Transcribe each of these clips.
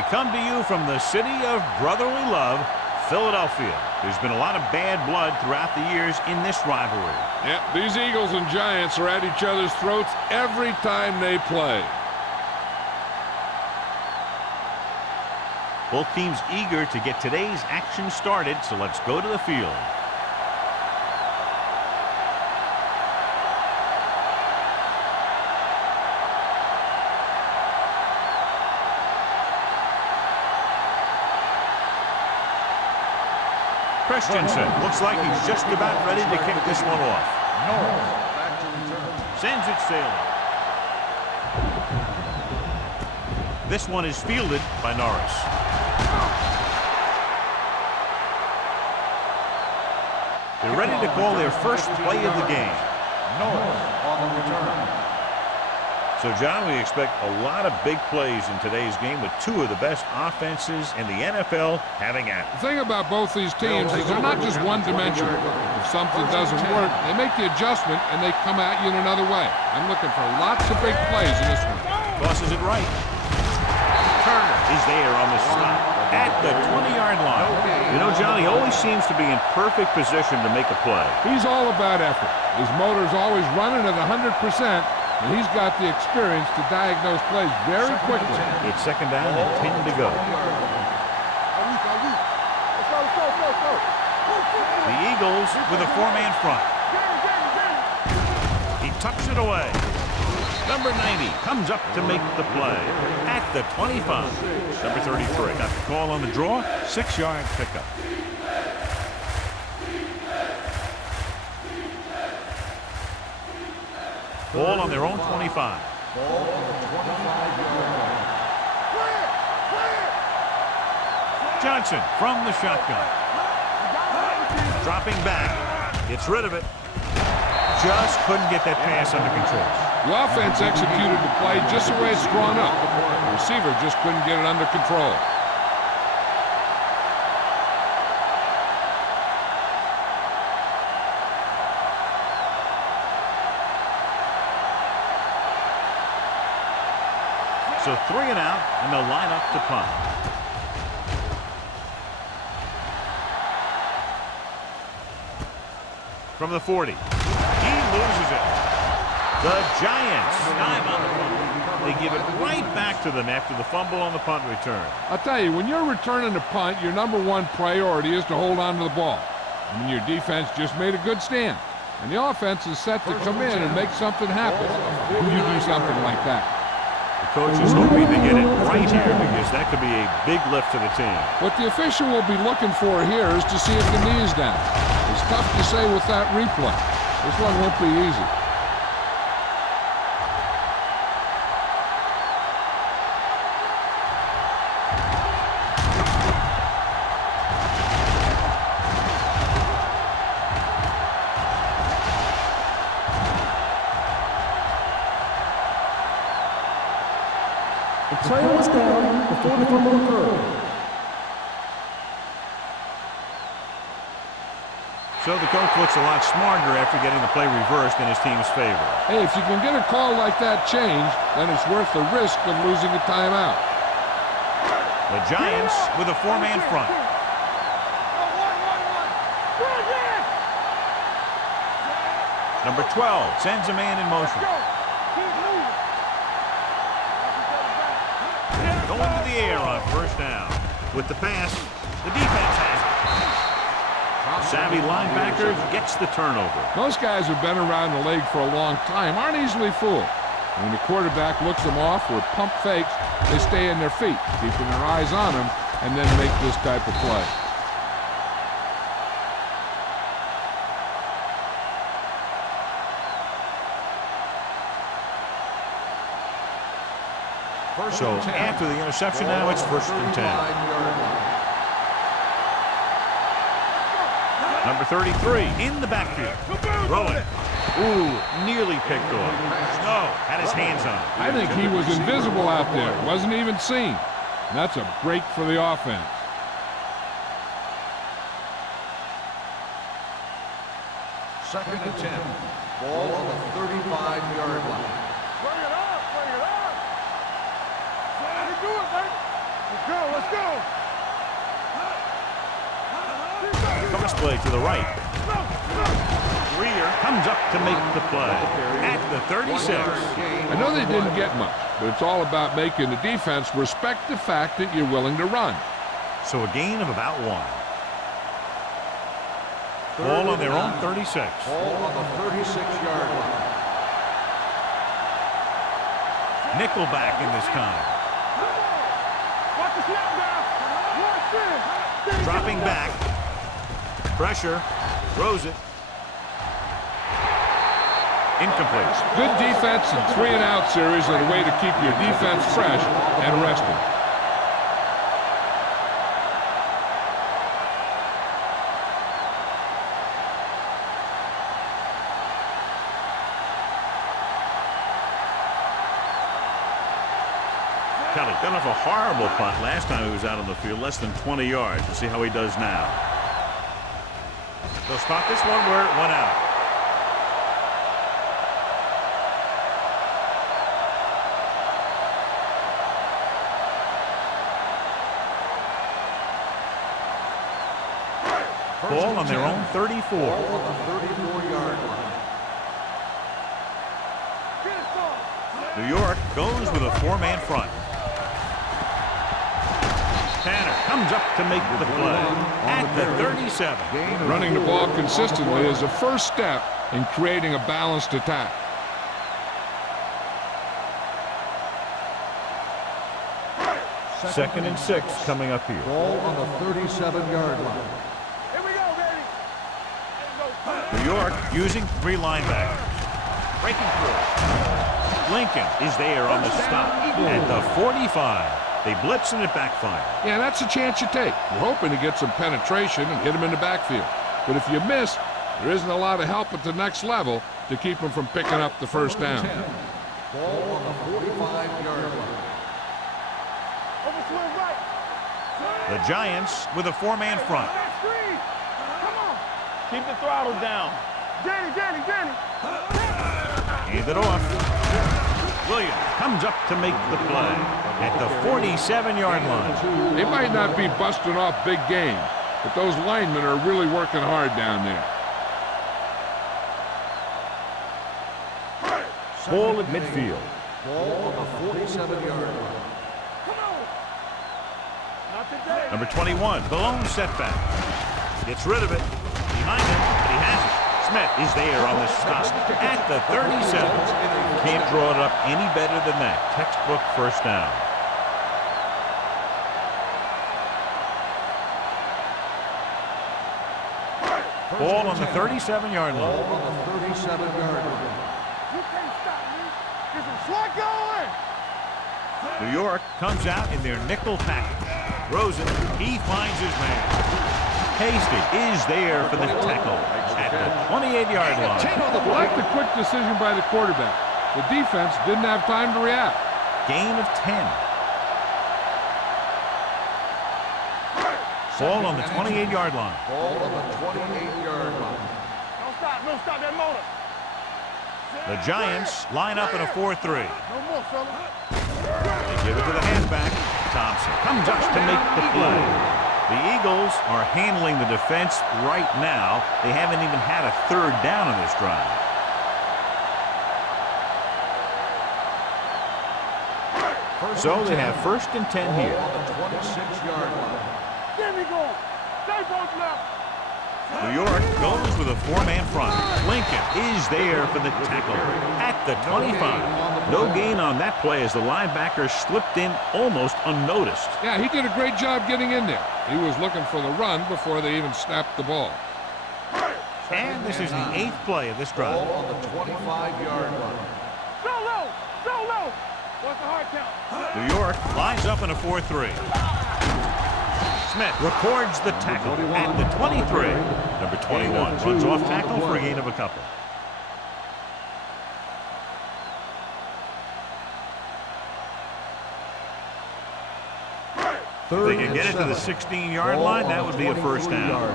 We come to you from the city of brotherly love, Philadelphia. There's been a lot of bad blood throughout the years in this rivalry. Yeah, these Eagles and Giants are at each other's throats every time they play. Both teams eager to get today's action started, so let's go to the field. Christensen looks like he's just about ready to kick this one off. Sends it sailing. This one is fielded by Norris. They're ready to call their first play of the game. Norris on the return. So, John, we expect a lot of big plays in today's game with two of the best offenses in the NFL having at it. The thing about both these teams is they're not just one-dimensional. If something doesn't work, they make the adjustment and they come at you in another way. I'm looking for lots of big plays in this one. Tosses it right. Turner is there on the stop at the 20-yard line. You know, John, he always seems to be in perfect position to make a play. He's all about effort. His motor's always running at 100%. And he's got the experience to diagnose plays very quickly. It's second down and 10 to go. The Eagles with a four-man front. He tucks it away. Number 90 comes up to make the play at the 25. Number 33 got the call on the draw. 6-yard pickup. Ball on their own 25. Ball on the 25-yard line. Johnson from the shotgun. Dropping back. Gets rid of it. Just couldn't get that pass under control. The offense executed the play just the way it's drawn up. The receiver just couldn't get it under control. So 3 and out, and they'll line up to punt. From the 40. He loses it. The Giants dive on the fumble. They give it right back to them after the fumble on the punt return. I'll tell you, when you're returning a punt, your number one priority is to hold on to the ball. I mean, your defense just made a good stand. And the offense is set to come in and make something happen when you do something like that. The coach is hoping to get it right here because that could be a big lift to the team. What the official will be looking for here is to see if the knee is down. It's tough to say with that replay. This one won't be easy. The player was down before the fumble occurred. So the coach looks a lot smarter after getting the play reversed in his team's favor. Hey, if you can get a call like that changed, then it's worth the risk of losing a timeout. The Giants with a four-man front. Number 12 sends a man in motion. Going to the air on first down. With the pass, the defense has it. Savvy linebacker gets the turnover. Most guys who've been around the league for a long time aren't easily fooled. When the quarterback looks them off with pump fakes, they stay in their feet, keeping their eyes on them, and then make this type of play. So after the interception now, it's 1st and 10. Number 33 in the backfield. Throwing. Ooh, nearly picked off. Snow had his hands on it. I think he was invisible out there. Wasn't even seen. And that's a break for the offense. Second and 10. Ball on the 35-yard line. Bring it up, bring it up. Do it, man. Let's go. Cross play to the right. Greer comes up to make the play at the 36. I know they didn't get much, but it's all about making the defense respect the fact that you're willing to run. So a gain of about 1. Ball on their own 36. Ball on the 36-yard line. Nickelback in this time. Watch the snap down. Dropping back. Pressure. Throws it. Incomplete. Good defense and 3-and-out series are a way to keep your defense fresh and rested. Kelly got off a horrible punt last time he was out on the field, less than 20 yards. We'll see how he does now. They'll spot this one where it went out. Ball on their own 34. Ball on the 34-yard line. New York goes with a 4-man front. Tanner comes up to make the play at the 37. Running the ball consistently is a first step in creating a balanced attack. Second and 6 coming up here. Ball on the 37-yard line. New York using 3 linebackers. Breaking through. Lincoln is there on the stop at the 45. They blitz and it backfires. Yeah, that's a chance you take. You're hoping to get some penetration and hit him in the backfield. But if you miss, there isn't a lot of help at the next level to keep him from picking up the first down. Ball on the 45-yard line. The Giants with a 4-man front. Keep the throttle down. Danny. Hand it off. Williams comes up to make the play at the 47-yard line. They might not be busting off big games, but those linemen are really working hard down there. Ball at midfield. Ball on the 47-yard line. Number 21, the lone setback. Gets rid of it. Behind him, but he has it. Smith is there on the stop at the 37. Can't draw it up any better than that. Textbook first down. Ball on the 37-yard line. Ball on the 37-yard line. You can't stop me. There's a slot going. New York comes out in their nickel package. Rosen, he finds his man. Hasty is there for the tackle at the 28-yard line. I like the quick decision by the quarterback. The defense didn't have time to react. Gain of 10. Ball on the 28-yard line. Ball on the 28-yard line. Don't stop that motor. The Giants line up in a 4-3. No more, fella. They give it to the halfback. Thompson comes up to make the play. The Eagles are handling the defense right now. They haven't even had a 3rd down in this drive. So they have 1st and 10 here. Ball on the 26-yard line. Get me going. Stay both left. New York goes with a 4-man front. Lincoln is there for the tackle at the 25. No gain on that play as the linebacker slipped in almost unnoticed. Yeah, he did a great job getting in there. He was looking for the run before they even snapped the ball. And this is the 8th play of this drive. Ball on the 25-yard line. Go low. What's the hard count? New York lines up in a 4-3. Smith records the tackle at the 23. Number 21 runs off tackle for a gain of a couple. If they can get it to the 16-yard line, that would be a 1st down.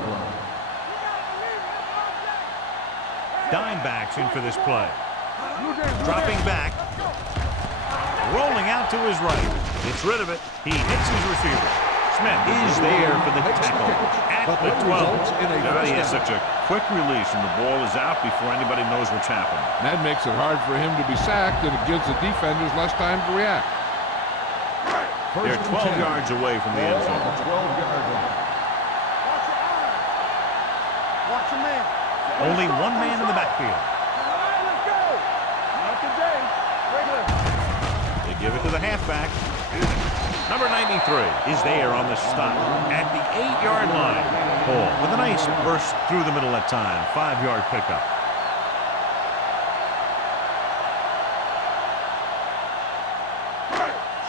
Dime backs in for this play. Dropping back. rolling out to his right. Gets rid of it. He hits his receiver. Smith is there for the tackle at the 12. He has such a quick release, and the ball is out before anybody knows what's happened. That makes it hard for him to be sacked, and it gives the defenders less time to react. They're 12 yards away from the end zone. 12-yard line. Watch your man. Only one man in the backfield. All right, let's go. Not today. Regular. They give it to the halfback. Number 93 is there on the stop at the 8-yard line. Ball with a nice burst through the middle that time. 5-yard pickup.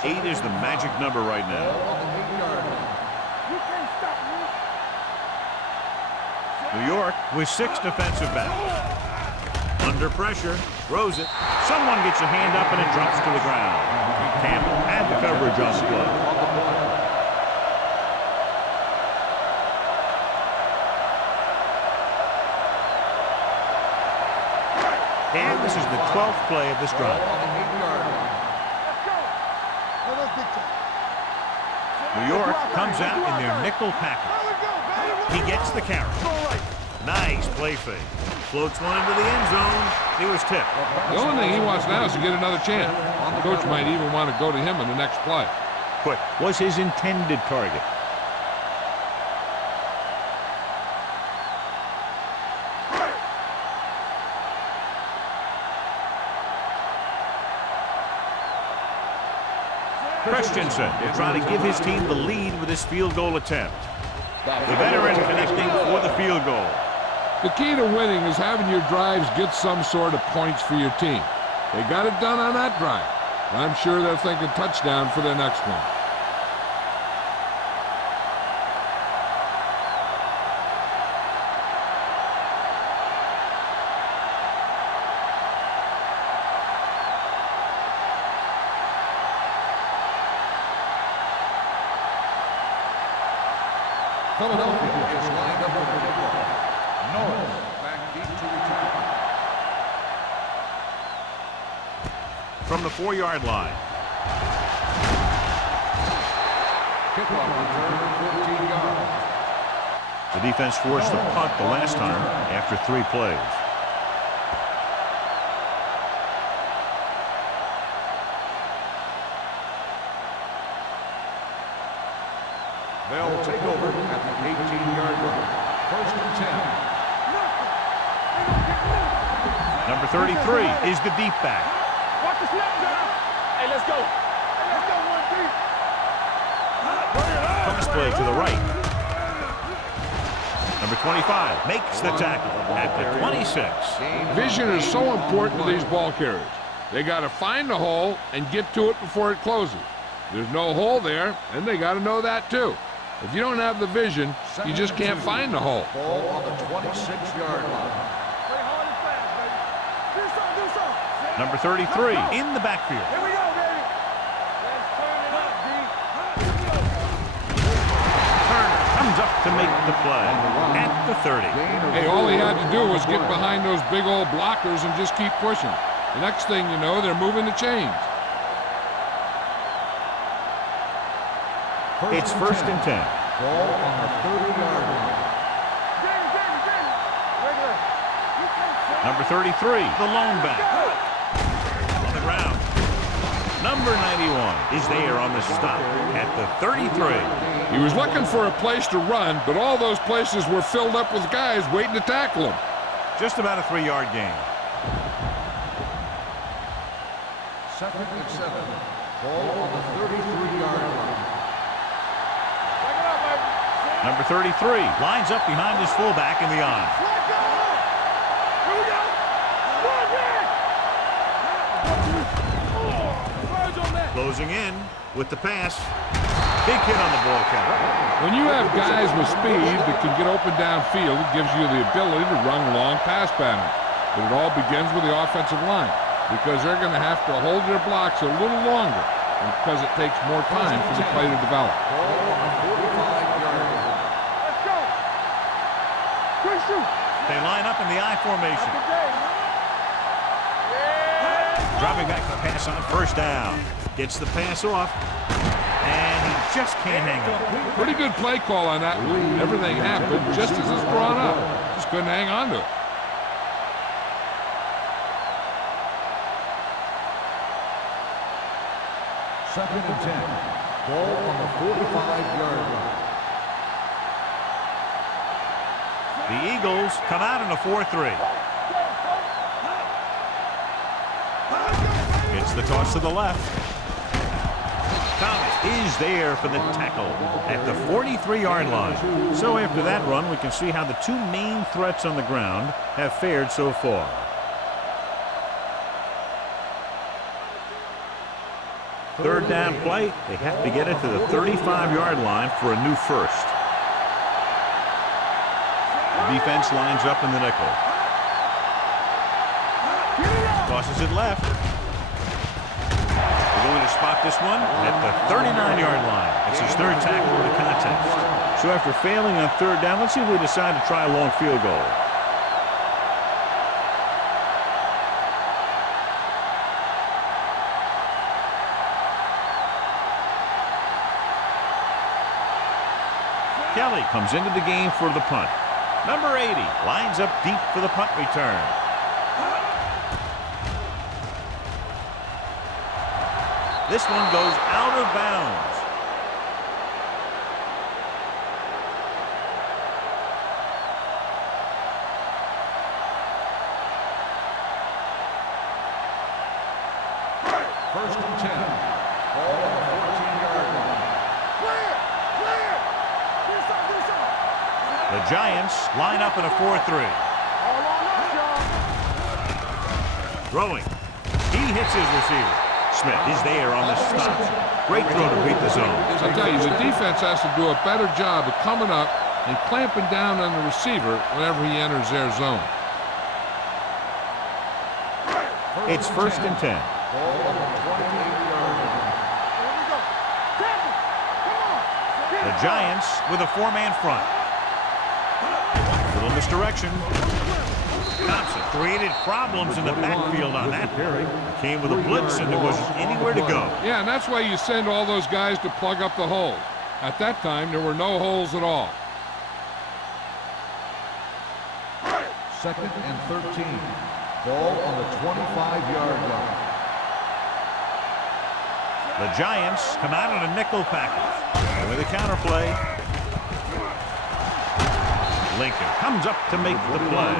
Eight is the magic number right now. You can't stop me. New York with 6 defensive backs. Under pressure, throws it. Someone gets a hand up and it drops to the ground. Campbell had the coverage on the play. And this is the 12th play of this drive. New York comes out in their nickel package. He gets the carry. Nice play fake. Floats one into the end zone. He was tipped. The only thing he wants now is to get another chance. The coach might even want to go to him in the next play. Quick was his intended target. Christensen will try to give his team the lead with his field goal attempt. The veteran connecting for the field goal. The key to winning is having your drives get some sort of points for your team. They got it done on that drive. I'm sure they're thinking touchdown for their next one. Philadelphia is lined up with the football. Norris back deep to return. From the 4-yard line. Kickoff return, 14 yards. The defense forced the punt the last time after 3 plays. They'll take over at the 18-yard line. 1st and 10. Number 33 is the deep back. Watch the snap, John. Hey, let's go. Hey, let's go, 1-3. Pass play to the right. Number 25 makes the tackle at the 26. Vision is so important to these ball carriers. They got to find the hole and get to it before it closes. There's no hole there, and they got to know that too. If you don't have the vision, you just can't find the hole. Ball on the 26-yard line. Play hard and fast, baby. Do something, do something. Number 33 in the backfield. Here we go, baby. Let's turn it up, D. Turner comes up to make the play at the 30. Hey, all he had to do was get behind those big old blockers and just keep pushing. The next thing you know, they're moving the chains. It's 1st and 10. Ball on the 30-yard line. Regular. You can't say. Number 33, the lone back. On the ground. Number 91 is there on the stop at the 33. He was looking for a place to run, but all those places were filled up with guys waiting to tackle him. Just about a 3-yard gain. 2nd and 7. Ball on the 33-yard line. Check it out, baby. Number 33 lines up behind his fullback in the eye. Let's go. Here we go. Run, man. Birds on that. Closing in with the pass. Big hit on the ball count. When you have guys with speed that can get open downfield, it gives you the ability to run long pass patterns. But it all begins with the offensive line, because they're going to have to hold their blocks a little longer, and because it takes more time for the play to develop. Ball on the 45-yard line. Let's go. Quick shoot. They line up in the I formation. Good day. Yeah. Dropping back to pass on 1st down. Gets the pass off, and he just can't hang on. Pretty good play call on that one. Everything happened just as it's brought up. Just couldn't hang on to it. Second and 10. Ball on the 45-yard line. The Eagles come out in a 4-3. It's the toss to the left. Thomas is there for the tackle at the 43-yard line. So after that run, we can see how the two main threats on the ground have fared so far. Third down play, they have to get it to the 35-yard line for a new first. The defense lines up in the nickel. Tosses it left. They're going to spot this one at the 39-yard line. It's his third tackle of the contest. So after failing on third down, let's see if we decide to try a long field goal. Kelly comes into the game for the punt. Number 80 lines up deep for the punt return. This one goes out of bounds. First and 10. Ball on the 14-yard line. The Giants line up in a 4-3. Throwing. He hits his receiver. Smith is there on the stop. Great throw to beat the zone. I'll tell you, the defense has to do a better job of coming up and clamping down on the receiver whenever he enters their zone. It's first and 10. Ball on the 28-yard line. The Giants with a four-man front. Little misdirection. Thompson created problems in the backfield on that carry. Came with a blitz and there wasn't anywhere to go. Yeah, and that's why you send all those guys to plug up the hole. At that time, there were no holes at all. Second and 13. Ball on the 25-yard line. The Giants come out on a nickel package. And with a counter play, Lincoln comes up to make the play.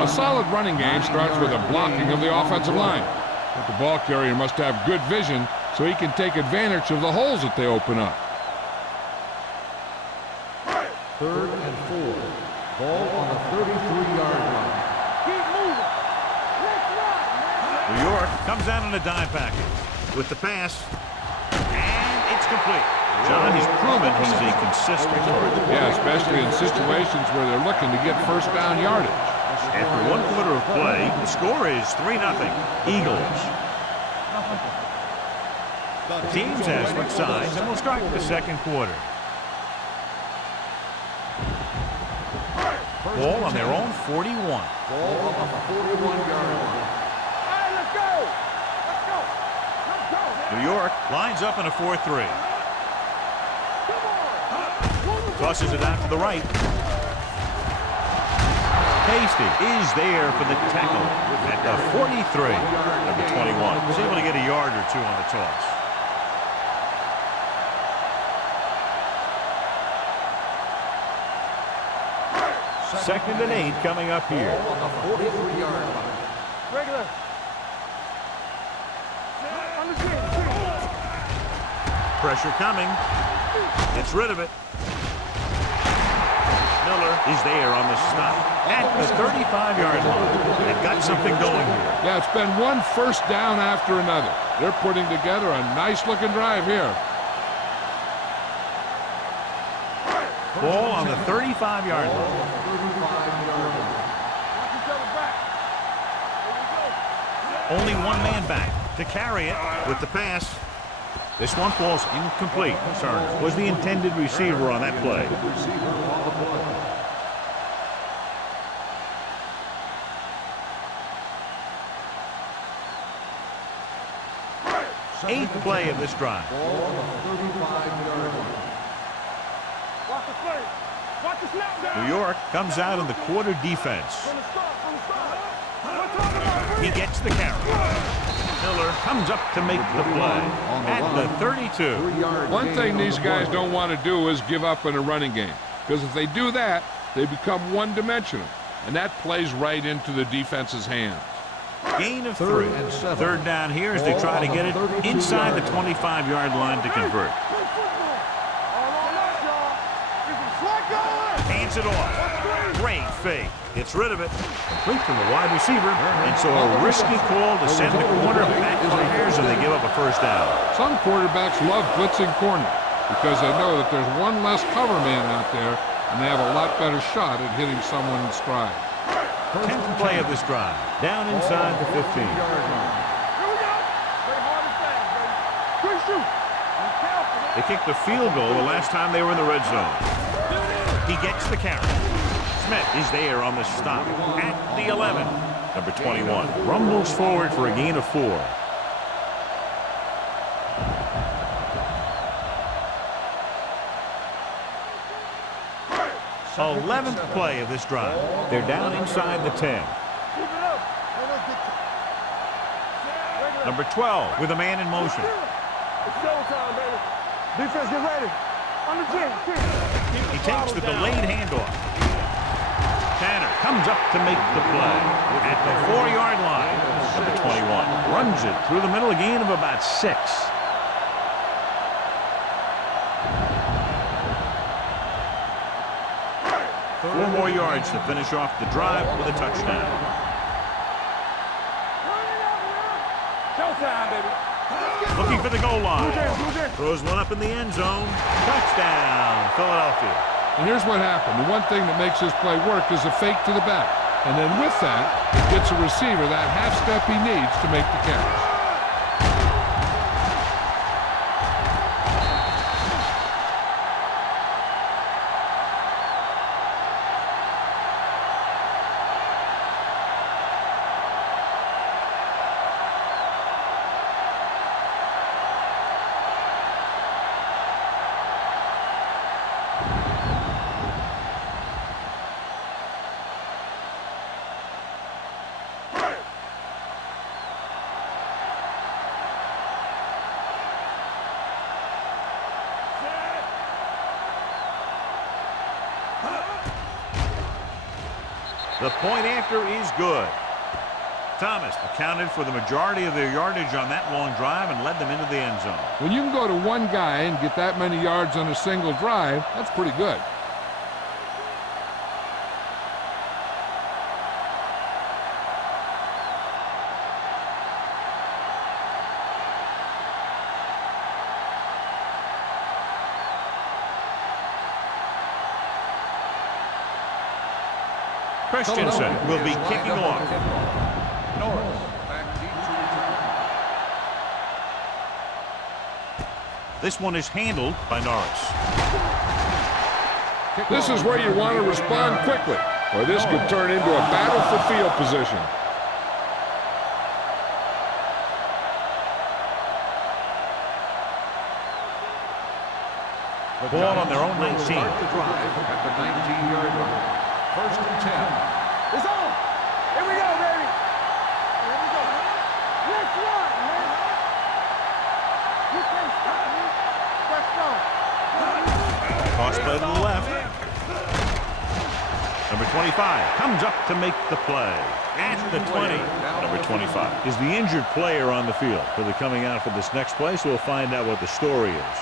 A solid running game starts with a blocking of the offensive line. But the ball carrier must have good vision so he can take advantage of the holes that they open up. Third and 4. Ball on the 33-yard line. New York comes out in a dime package with the pass, and it's complete. John, he's proven he's a consistent target. Yeah, especially in situations where they're looking to get first down yardage. After 1 quarter of play, the score is 3-0 Eagles. The teams have switched sides, and we'll start the second quarter. Ball on their own 41. Ball on the 41-yard line. New York lines up in a 4-3. Tosses it out to the right. Hasty is there for the tackle at the 43. Number 21 was able to get a yard or two on the toss. Second and 8 coming up here. Ball on the 43-yard line. Regular. Pressure coming. Gets rid of it. Miller is there on the stop at the 35-yard line. They've got something going here. Yeah, it's been one first down after another. They're putting together a nice-looking drive here. Ball on the 35-yard line. Only one man back to carry it with the pass. This one falls incomplete. Turner was the intended receiver on that play. 8th play of this drive. Ball on the 35-yard line. Watch the play. Watch the snap down. New York comes out in the quarter defense. From the start. We're talking about He gets the carry. Miller comes up to make the play at the 32. 3-yard One gain thing on these the guys play. don't want to do is give up in a running game. Because if they do that, they become one-dimensional. And that plays right into the defense's hands. Gain of 3. Third and 7. Third down here as they try to get it inside the 25-yard line to convert. Hands it off. Great fake. Gets rid of it. Complete from the wide receiver. And so a risky call to send the corner backfires and they give up a first down. Some quarterbacks love blitzing corner because they know that there's one less cover man out there and they have a lot better shot at hitting someone in stride. 10th play of this drive. Down inside the 15. Here we go. Play hard and fast, baby. Quick shoot. Be careful. They kicked the field goal the last time they were in the red zone. He gets the carry. Smith is there on the stop at the 11. Number 21 rumbles forward for a gain of 4. So 11th play of this drive. They're down inside the 10. Keep it up. Number 12 with a man in motion. It's showtime, baby. Defense, get ready. On the 10. He takes the delayed handoff. Tanner comes up to make the play at the 4-yard line. Number 21 runs it through the middle, a gain of about 6. Four more yards to finish off the drive with a touchdown. Showtime, baby. Looking for the goal line. Throws one up in the end zone. Touchdown, Philadelphia. And here's what happened. The one thing that makes this play work is a fake to the back. And then with that, it gets a receiver that half step he needs to make the catch. The point after is good. Thomas accounted for the majority of their yardage on that long drive and led them into the end zone. When you can go to one guy and get that many yards on a single drive, that's pretty good. Christensen will be kicking off. Norris back deep to return. This one is handled by Norris. This is where you want to respond quickly, or this could turn into a battle for field position. Ball on their own 19. Start the drive at the 19-yard line. First and 10. It's on. Here we go, baby. Here we go. Next one, man. You can't stop me. Let's go. Toss play to the left. Number 25 comes up to make the play at the 20. Number 25 is the injured player on the field. He'll be coming out for this next play, so we'll find out what the story is.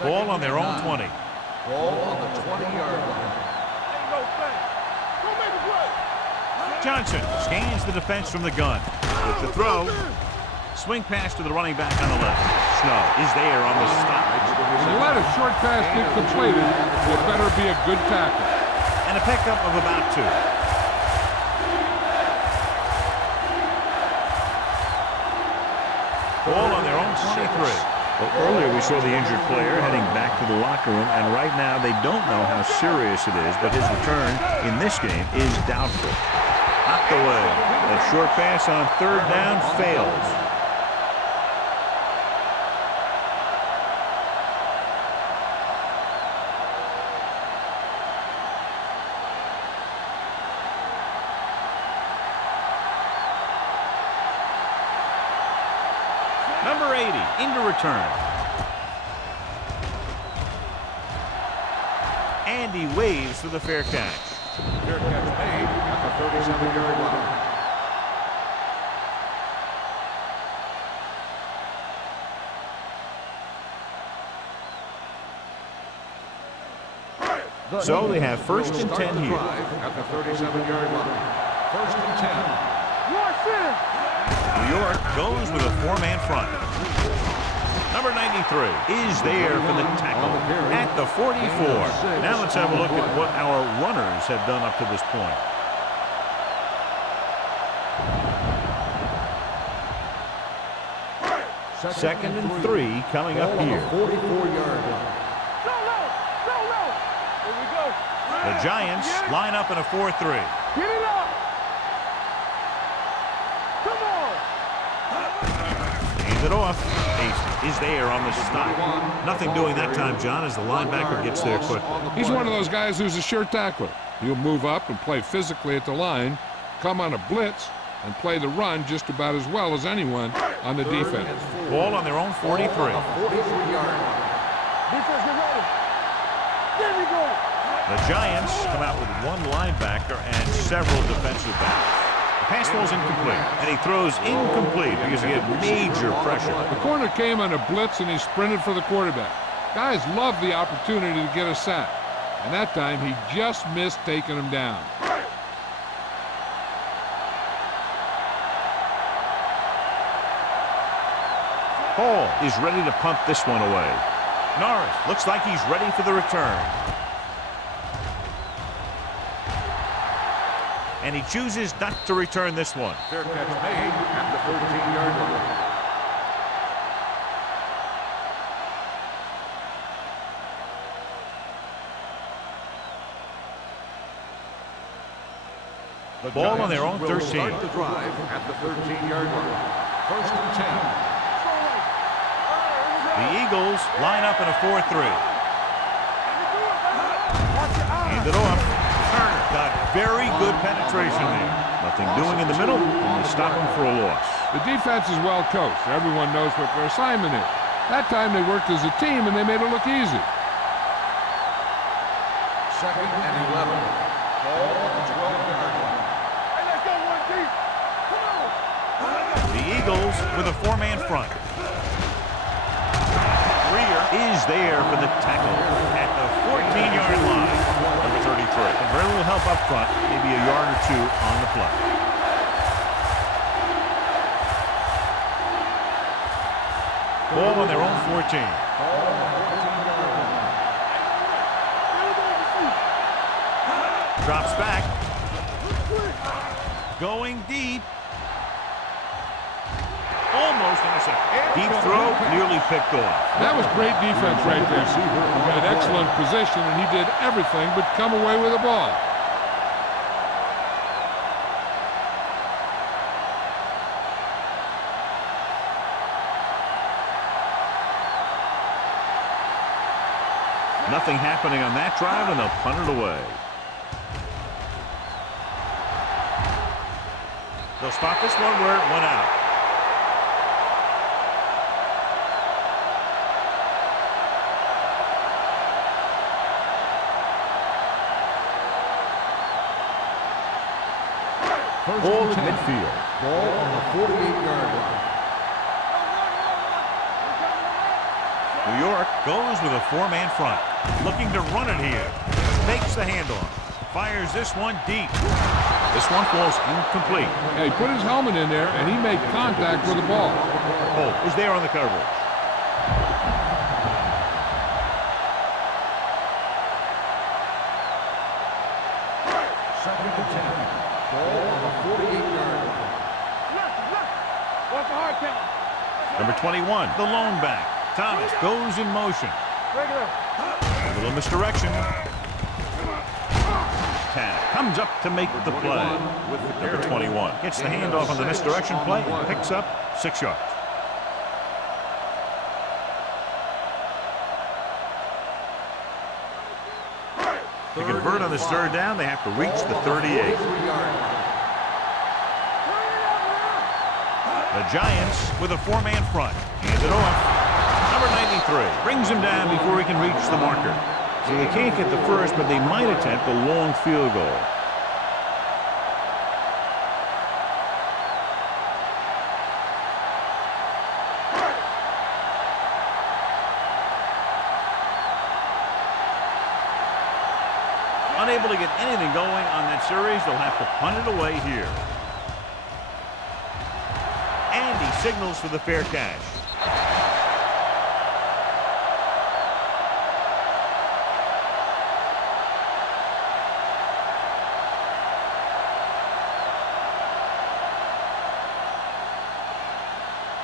Ball on their own 20. Ball on the 20-yard line. Ain't no thing. Go make a play. Johnson scans the defense from the gun. With the throw, swing pass to the running back on the left. Snow is there on the stop. When you let a short pass get completed, it better be a good tackle. And a pickup of about 2. Ball on their own 23. Well, earlier we saw the injured player heading back to the locker room, and right now they don't know how serious it is, but his return in this game is doubtful. Knocked away. That short pass on third down fails. Number 80 into return. And he waves for the fair catch. Fair catch made at the 37-yard line. So they have first and 10 here. At the 37-yard line. First and 10. New York goes with a four-man front. Number 93 is there for the tackle at the 44. Now let's have a look at what our runners have done up to this point. Second and 3 coming up here. 44-yard line. The Giants line up in a 4-3. Get it up! Come on! Hands it off. Ace is there on the stop. Nothing doing that time, John, as the linebacker gets there quickly. He's one of those guys who's a sure tackler. He'll move up and play physically at the line, come on a blitz, and play the run just about as well as anyone on the defense. Ball on their own 43. 43-yard line. Defense, get ready. There we go. The Giants come out with one linebacker and several defensive backs. The pass ball's incomplete, and he throws incomplete because he had major pressure. The corner came on a blitz, and he sprinted for the quarterback. Guys love the opportunity to get a sack, and that time he just missed taking him down. Hall is ready to punt this one away. Norris looks like he's ready for the return. And he chooses not to return this one. Fair catch made at the 13-yard line. The ball on their own 13. Start the drive at the 13-yard line. First and 10. The Eagles line up in a 4-3. Hand it off. Turner got very good penetration there. Nothing doing in the middle, and they stop him for a loss. The defense is well coached. Everyone knows what their assignment is. That time they worked as a team, and they made it look easy. Second and 11. Ball on the 12-yard line. Hey, let's go one deep. Come on. The Eagles with a four-man front. Greer is there for the tackle at the 14-yard line. Number 33. And very little help up front, maybe a yard or two on the play. Ball on their own 14. Drops back. Going deep. Almost intercepted. Deep throw, nearly picked off. That was great defense right there. He got excellent position, and he did everything but come away with the ball. Nothing happening on that drive, and they'll punt it away. They'll spot this one where it went out. Ball at midfield. Ball on the 48-yard line. New York goes with a four-man front. Looking to run it here. Takes the handoff. Fires this one deep. This one falls incomplete. Yeah, he put his helmet in there, and he made contact with the ball. Holt was there on the coverage. Second and 10. Ball on the 48-yard line. Look. What's the hard count? Number 21, the lone back. Thomas goes in motion. Regular. A little misdirection. Tanner comes up to make the play. Number 21 gets the handoff on the misdirection play and picks up 6 yards. To convert on this third down, they have to reach the 38. The Giants with a 4-man front. Hands it off. Number 93 brings him down before he can reach the marker. So they can't get the first, but they might attempt a long field goal. Unable to get anything going on that series, they'll have to punt it away here. And he signals for the fair catch.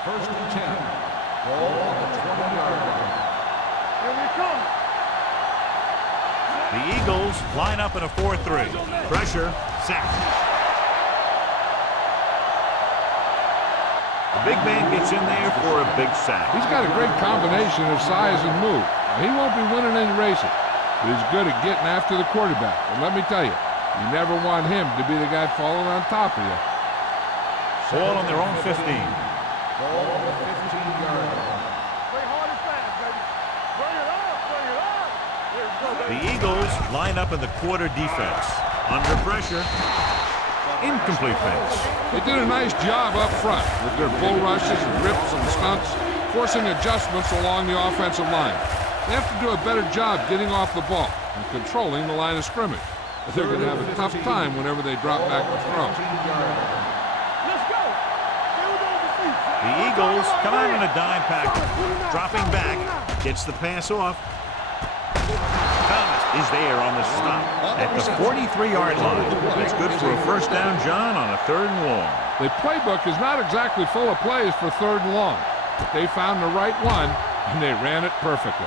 First and 10. Ball on the 20-yard line. Here we come. The Eagles line up in a 4-3. Pressure, sack. The big man gets in there for a big sack. He's got a great combination of size and move. He won't be winning any races, but he's good at getting after the quarterback. And let me tell you, you never want him to be the guy falling on top of you. Ball on their own 15. Ball on the 15-yard line. Play hard and fast, baby. Bring it up, bring it up. Here we go, baby. The Eagles line up in the quarter defense. Under pressure. Incomplete pass. They did a nice job up front with their bull rushes and rips and stunts, forcing adjustments along the offensive line. They have to do a better job getting off the ball and controlling the line of scrimmage. They're going to have a tough time whenever they drop back to throw. Let's go. Here we go, defeat. The Eagles come out in a dime package. Dropping back. Gets the pass off. Thomas is there on the stop at the 43-yard line. That's good for a first down, John, on a 3rd and long. The playbook is not exactly full of plays for 3rd and long, but they found the right one, and they ran it perfectly.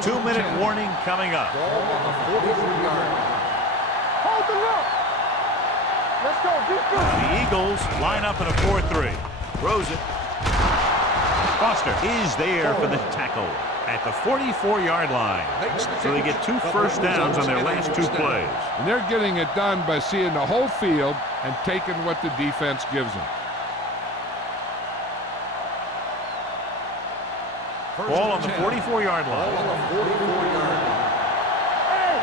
Two-minute warning coming up. Ball on the 43-yard line. Hold the look. Let's go, defense. The Eagles line up in a 4-3. Throws it. Foster is there for the tackle at the 44-yard line. So they get 2 first downs on their last 2 plays. And they're getting it done by seeing the whole field and taking what the defense gives them. Ball on the 44-yard line. Ball on the 44-yard line. Hey,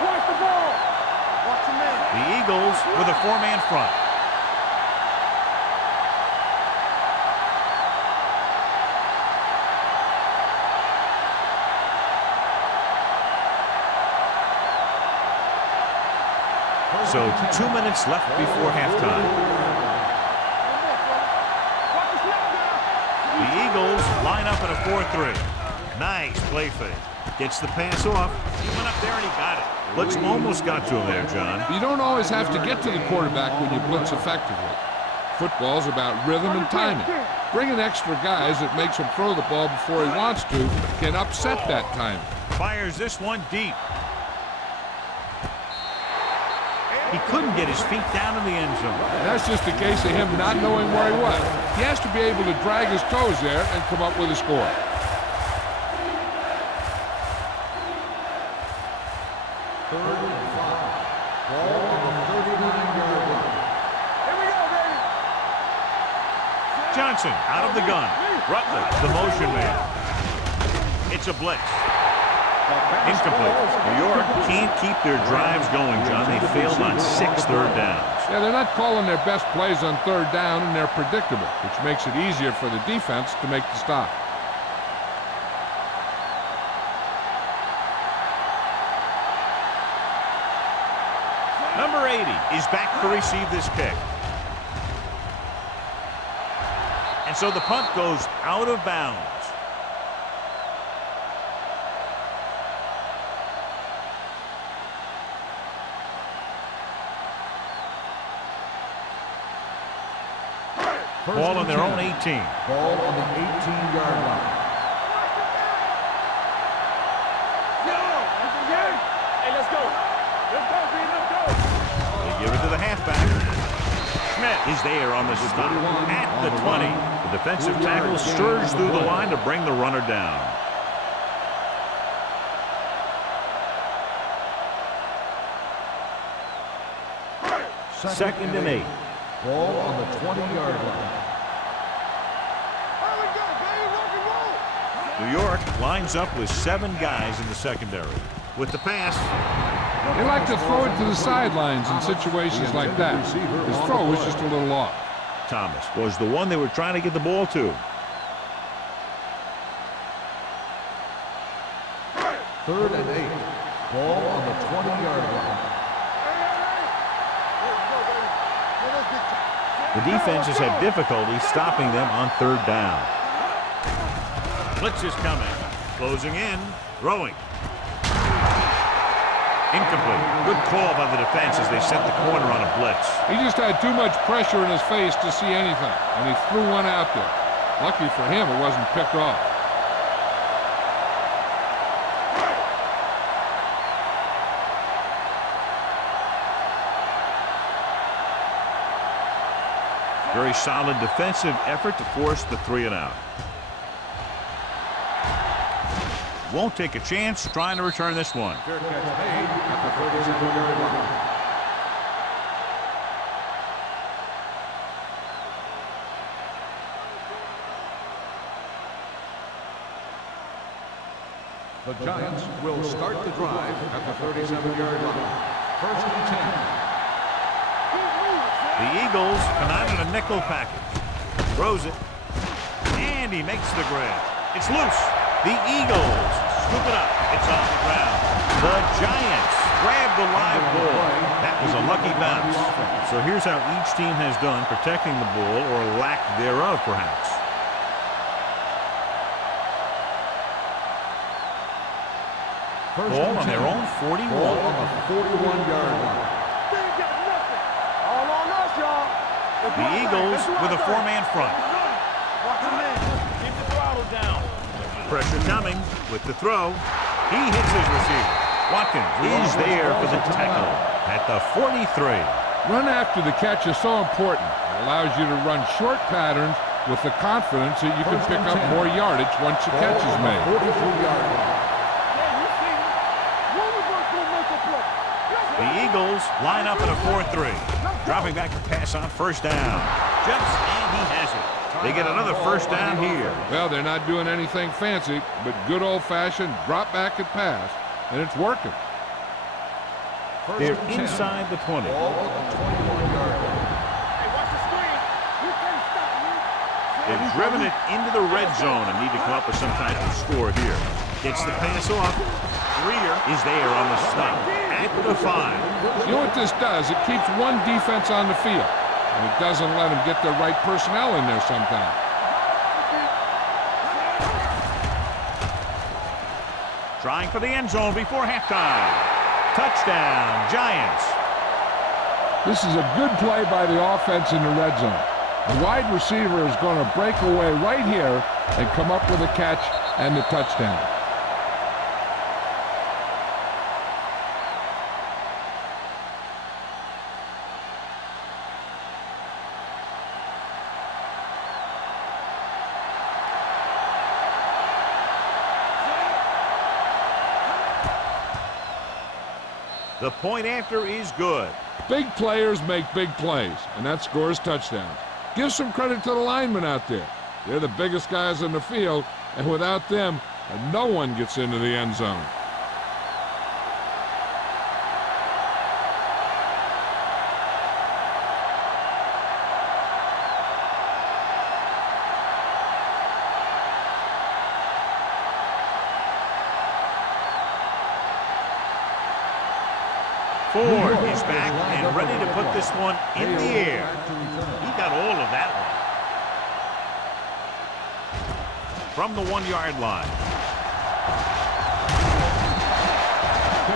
watch the ball. Watch your man. The Eagles with a 4-man front. So 2 minutes left before halftime. Watch the snap now. The Eagles line up in a 4-3. Nice play fake. Gets the pass off. He went up there and he got it. Blitz almost got to him there, John. You don't always have to get to the quarterback when you blitz effectively. Football's about rhythm and timing. Bringing extra guys that makes him throw the ball before he wants to can upset that timing. Fires this one deep. He couldn't get his feet down in the end zone. And that's just a case of him not knowing where he was. He has to be able to drag his toes there and come up with a score. Third and 5. Ball on the 39-yard line. Here we go, baby. Johnson out of the gun. Rutledge, the motion man. It's a blitz. Incomplete. New York can't keep their drives going, John. They failed on 6 third downs. Yeah, they're not calling their best plays on 3rd down, and they're predictable, which makes it easier for the defense to make the stop. Number 80 is back to receive this kick. And so the punt goes out of bounds. Ball on their own 18. Ball on the 18-yard line. Hey, let's go. Let's go, B. Let's go. They give it to the halfback. Smith is there on the stop at the 20. The defensive tackle stirs through the line to bring the runner down. Second and 8. Ball on the 20-yard line. New York lines up with 7 guys in the secondary. With the pass, They like to throw it to the sidelines in situations like that. His throw was just a little off. Thomas was the one they were trying to get the ball to. Third and 8. Ball on the 20-yard line. The defenses have difficulty stopping them on third down. Blitz is coming. Closing in. Throwing. Incomplete. Good call by the defense as they set the corner on a blitz. He just had too much pressure in his face to see anything, and he threw one out there. Lucky for him, it wasn't picked off. Very solid defensive effort to force the 3 and out. Won't take a chance trying to return this one. Fair catch made at the 37-yard line. The Giants will start the drive at the 37-yard line. First and 10. The Eagles come out in a nickel package. Throws it. And he makes the grab. It's loose. The Eagles scoop it up. It's on the ground. The Giants grab the live ball. That was a lucky bounce. So here's how each team has done protecting the ball, or lack thereof, perhaps. Ball on their own 41. Ball on the 41-yard line. The Eagles with a 4-man front. Keep the throttle down. Pressure coming with the throw. He hits his receiver. Watkins is there for the tackle at the 43. Run after the catch is so important. It allows you to run short patterns with the confidence that you can pick up more yardage once the catch is made. 43-yard line. The Eagles line up in a 4-3. Dropping back to pass on first down. Jumps and he has it. They get another first down here. Well, they're not doing anything fancy, but good old-fashioned drop back and pass, and it's working. They're inside the 20. Ball on the 21-yard line. Hey, watch the screen. You can't stop me. They've driven it into the red zone and need to come up with some type of score here. Gets the pass off. Greer is there on the stop at the 5. You know what this does? It keeps one defense on the field, and it doesn't let them get the right personnel in there sometimes. Trying for the end zone before halftime. Touchdown, Giants. This is a good play by the offense in the red zone. The wide receiver is going to break away right here and come up with a catch and the touchdown. The point after is good. Big players make big plays, and that scores touchdowns. Give some credit to the linemen out there. They're the biggest guys in the field, and without them, no one gets into the end zone. Ford is back and ready to put this one in the air. He got all of that one. From the 1-yard line.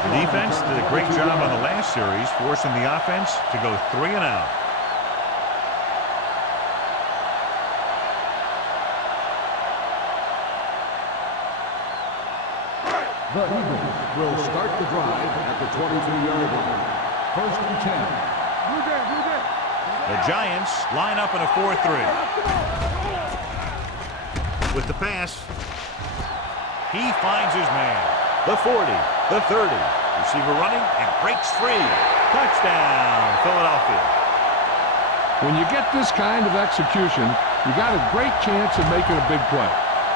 The defense did a great job on the last series, forcing the offense to go 3 and out. The Eagles will start the drive at the 22-yard line. First and 10. The Giants line up in a 4-3. With the pass, he finds his man. The 40, the 30. Receiver running and breaks free. Touchdown, Philadelphia. When you get this kind of execution, you got a great chance of making a big play.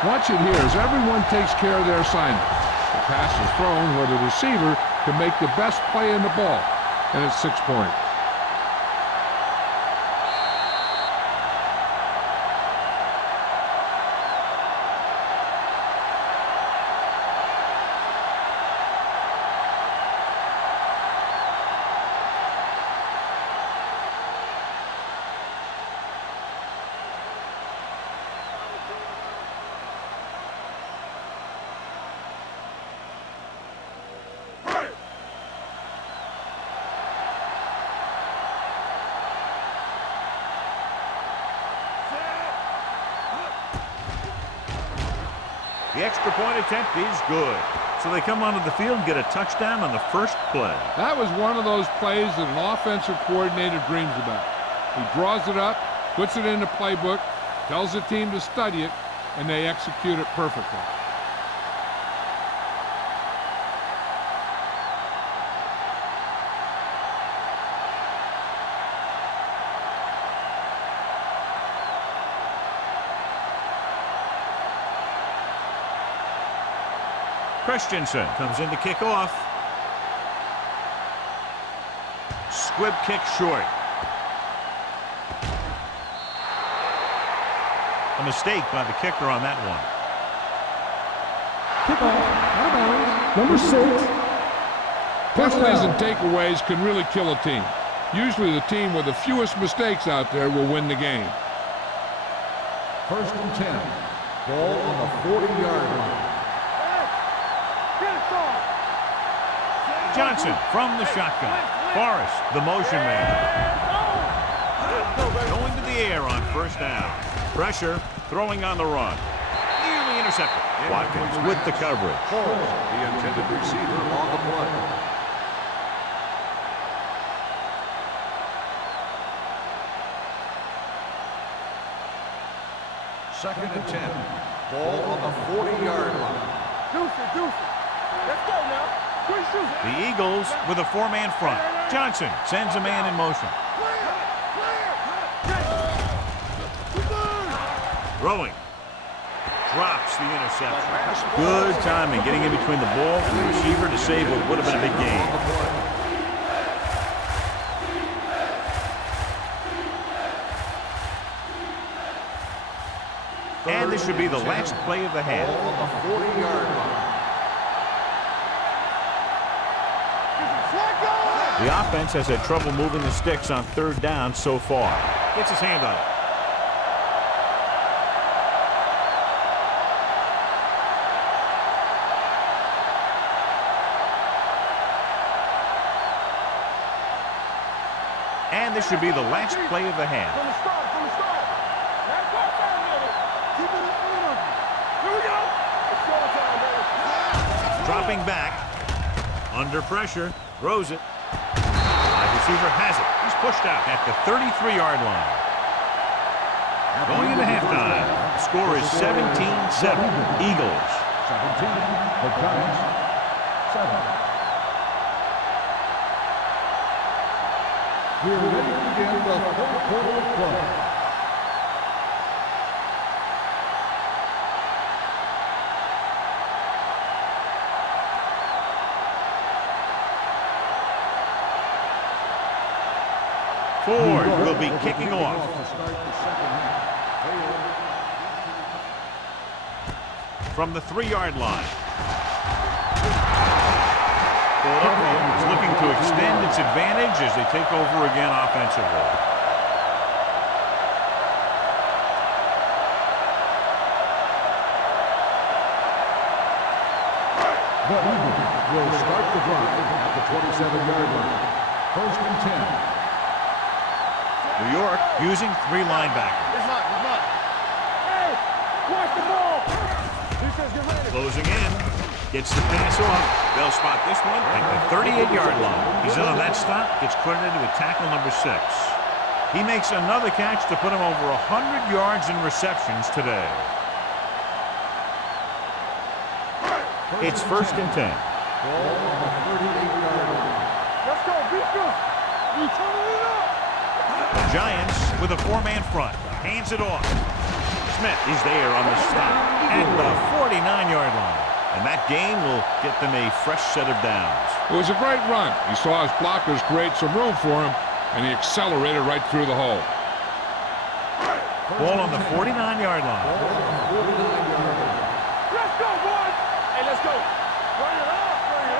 Watch it here as everyone takes care of their assignment. The pass is thrown where the receiver can make the best play in the ball, and it's 6 points. The extra point attempt is good. So they come onto the field and get a touchdown on the first play. That was one of those plays that an offensive coordinator dreams about. He draws it up, puts it in the playbook, tells the team to study it, and they execute it perfectly. Christensen comes in to kick off. Squib kick short. A mistake by the kicker on that one. Kickoff, out of bounds, number 6. Penalties and takeaways can really kill a team. Usually the team with the fewest mistakes out there will win the game. First and 10. Ball on the 40-yard line. Johnson from the shotgun. Forrest, the motion man. Going to the air on first down. Pressure, throwing on the run. Nearly intercepted. Watkins with the coverage. The intended receiver on the play. Second and 10. Ball on the 40-yard line. Deuce. Let's go now. The Eagles with a 4-man front. Johnson sends a man in motion. Throwing. Drops the interception. Good timing getting in between the ball and the receiver to save what would have been a big game. And this should be the last play of the half. Ball on the 40-yard line. The offense has had trouble moving the sticks on third down so far. Gets his hand on it. And this should be the last play of the half. From the start. Now go down there. Keep it in the energy. Here we go. It's showtime, baby. Dropping back. Under pressure. Throws it. Wide receiver has it. He's pushed out at the 33-yard line. Going into halftime. The score is 17-7. Eagles. 17. The Giants. 7. We're ready to begin the fourth quarter of play. Ford will be kicking off. From the 3-yard line. Philadelphia is looking to extend its advantage as they take over again offensively. The Eagles will start the drive at the 27-yard line. First and 10. New York using 3 linebackers. Hey, watch the ball. Defense, get ready. Closing in. Gets the pass off. They'll spot this one at the 38-yard line. He's in on that stop. Gets credited with tackle number 6. He makes another catch to put him over 100 yards in receptions today. It's 1st and 10. Let's go, beat you. You turning it up. The Giants with a 4-man front. Hands it off. Smith is there on the stop at the 49-yard line. And that gain will get them a fresh set of downs. It was a great run. He saw his blockers create some room for him, and he accelerated right through the hole. Ball on the 49-yard line. Let's go, boys. Hey, let's go. Bring it up.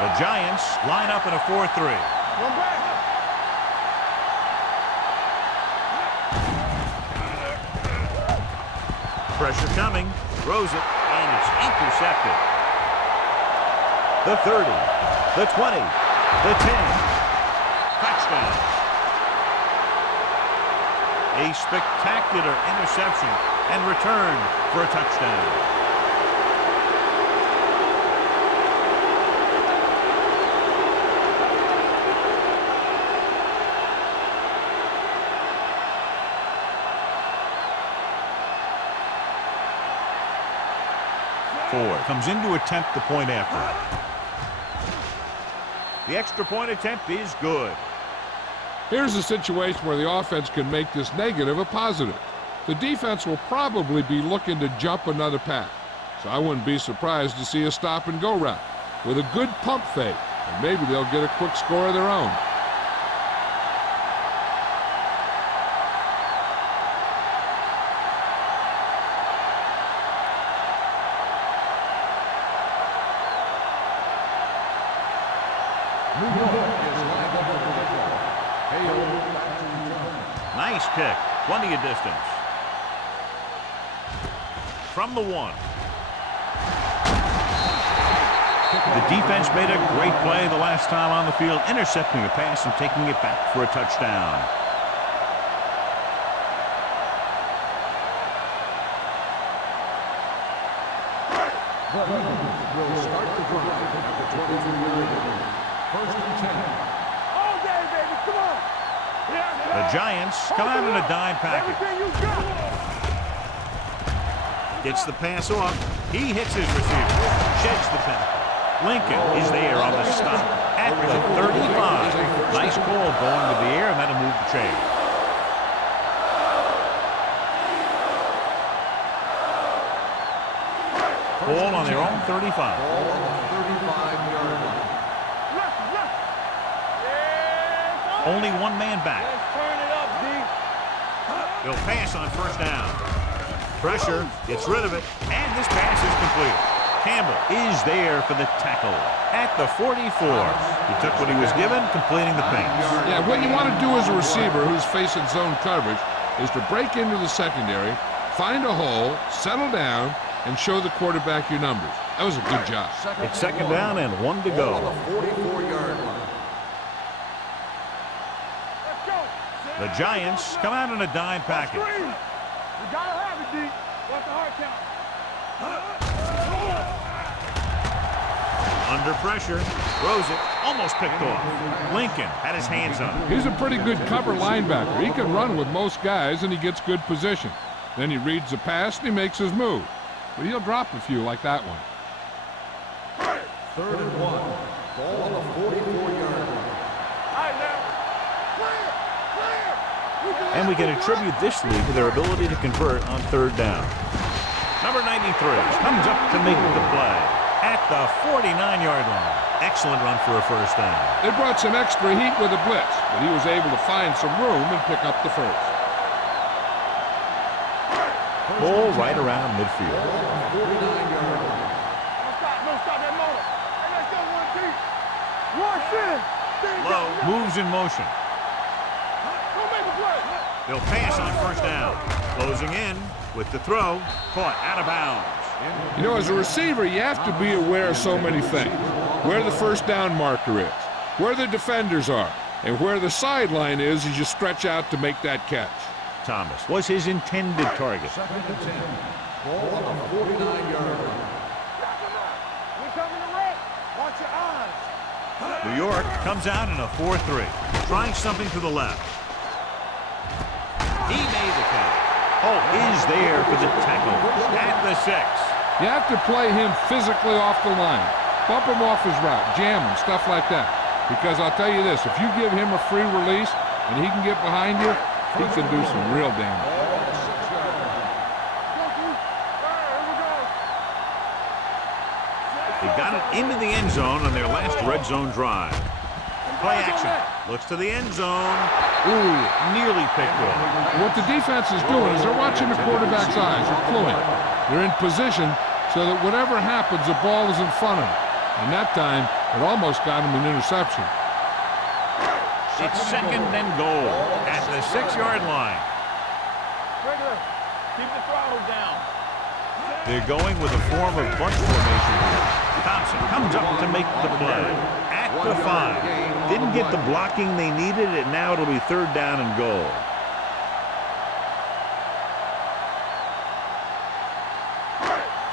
The Giants line up in a 4-3. Run back. Pressure coming. Throws it, and it's intercepted. The 30, the 20, the 10. Touchdown. A spectacular interception and return for a touchdown. Comes in to attempt the point after. The extra point attempt is good. Here's a situation where the offense can make this negative a positive. The defense will probably be looking to jump another pass, so I wouldn't be surprised to see a stop-and-go route with a good pump fake, and maybe they'll get a quick score of their own. Nice kick. Plenty of distance. From the 1. The defense made a great play the last time on the field, intercepting a pass and taking it back for a touchdown. Will start the drive at the 22-yard line. 1st and 10. All day, baby. Come on. The Giants come out in a dime package. Everything you got. Gets the pass off. He hits his receiver. Sheds the penalty. Lincoln is there on the stop at the 35. Nice call going to the air, and that'll move the chain. Ball on their own 35. Ball on the 35-yard line. Only one man back. Let's turn it up, D. He'll pass on 1st down. Pressure, gets rid of it, and this pass is completed. Campbell is there for the tackle at the 44. He took what he was given, completing the pass. Yeah, what you want to do as a receiver who's facing zone coverage is to break into the secondary, find a hole, settle down, and show the quarterback your numbers. That was a good job. It's 2nd down and 1 to go. On the 44-yard line. The Giants come out in a dime package. We gotta have it, D. What's the hard count? Under pressure, throws it, almost picked off. Lincoln had his hands on it. He's a pretty good cover linebacker. He can run with most guys, and he gets good position. Then he reads the pass, and he makes his move. But he'll drop a few like that one. 3rd and 1. Ball on the 44-yard line. All right, now. Clear! And we can attribute this lead to their ability to convert on 3rd down. Number 93 comes up to make the play at the 49-yard line. Excellent run for a 1st down. They brought some extra heat with a blitz, but he was able to find some room and pick up the 1st. Ball right around midfield. 49-yard line. No stop that motor. Hey, let's go, 1 Rush in. Low moves in motion. Go make a play. They'll pass on 1st down. Closing in with the throw. Caught out of bounds. You know, as a receiver, you have to be aware of so many things. Where the 1st down marker is, where the defenders are, and where the sideline is as you stretch out to make that catch. Thomas was his intended target. 2nd and 10. Ball on the 49-yard line. We coming to roll. New York comes out in a 4-3, trying something to the left. He made the catch. Holt is there for the tackle at the 6. You have to play him physically off the line. Bump him off his route, jam him, stuff like that. Because I'll tell you this, if you give him a free release and he can get behind you, he can do some real damage. They got it into the end zone on their last red zone drive. Play action. Looks to the end zone. Ooh, nearly picked off. What the defense is doing is they're watching the quarterback's eyes. They're cluing. They're in position so that whatever happens, the ball is in front of them. And that time, it almost got him an interception. It's second and goal at the 6-yard line. Regular, keep the throttle down. They're going with a form of bunch formation here. Thompson comes up to make the play at the 5. Didn't get the blocking they needed, and now it'll be 3rd down and goal.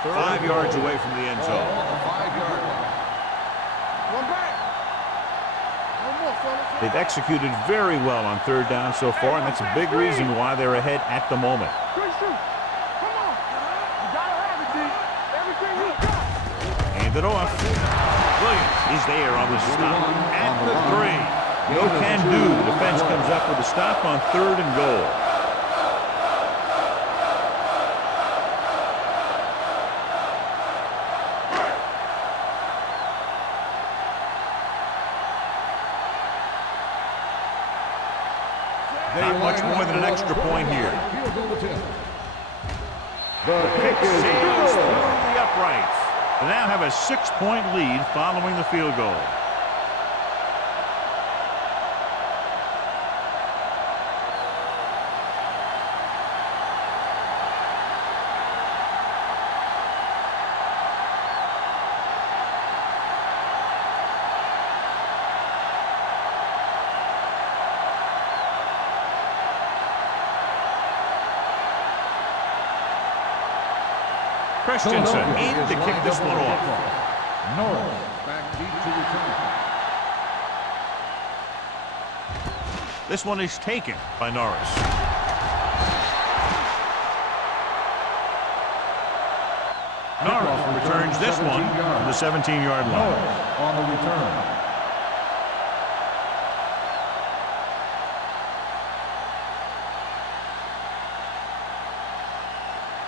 Five yards away from the end zone. One back. One more, fellas. They've executed very well on 3rd down so far, and that's a big reason why they're ahead at the moment. Quick shoot. Come on. You gotta have it, D. Everything you got. Hand it off. Williams is there on the stop at the 3. No can do. The defense comes up with a stop on 3rd and goal. Not much more than an extra point here. The kick sails through the uprights. They now have a 6-point lead following the field goal. Christensen in to kick this one off. Norris back deep to return. This one is taken by Norris. Norris returns this one from the 17-yard line. Norris on the return.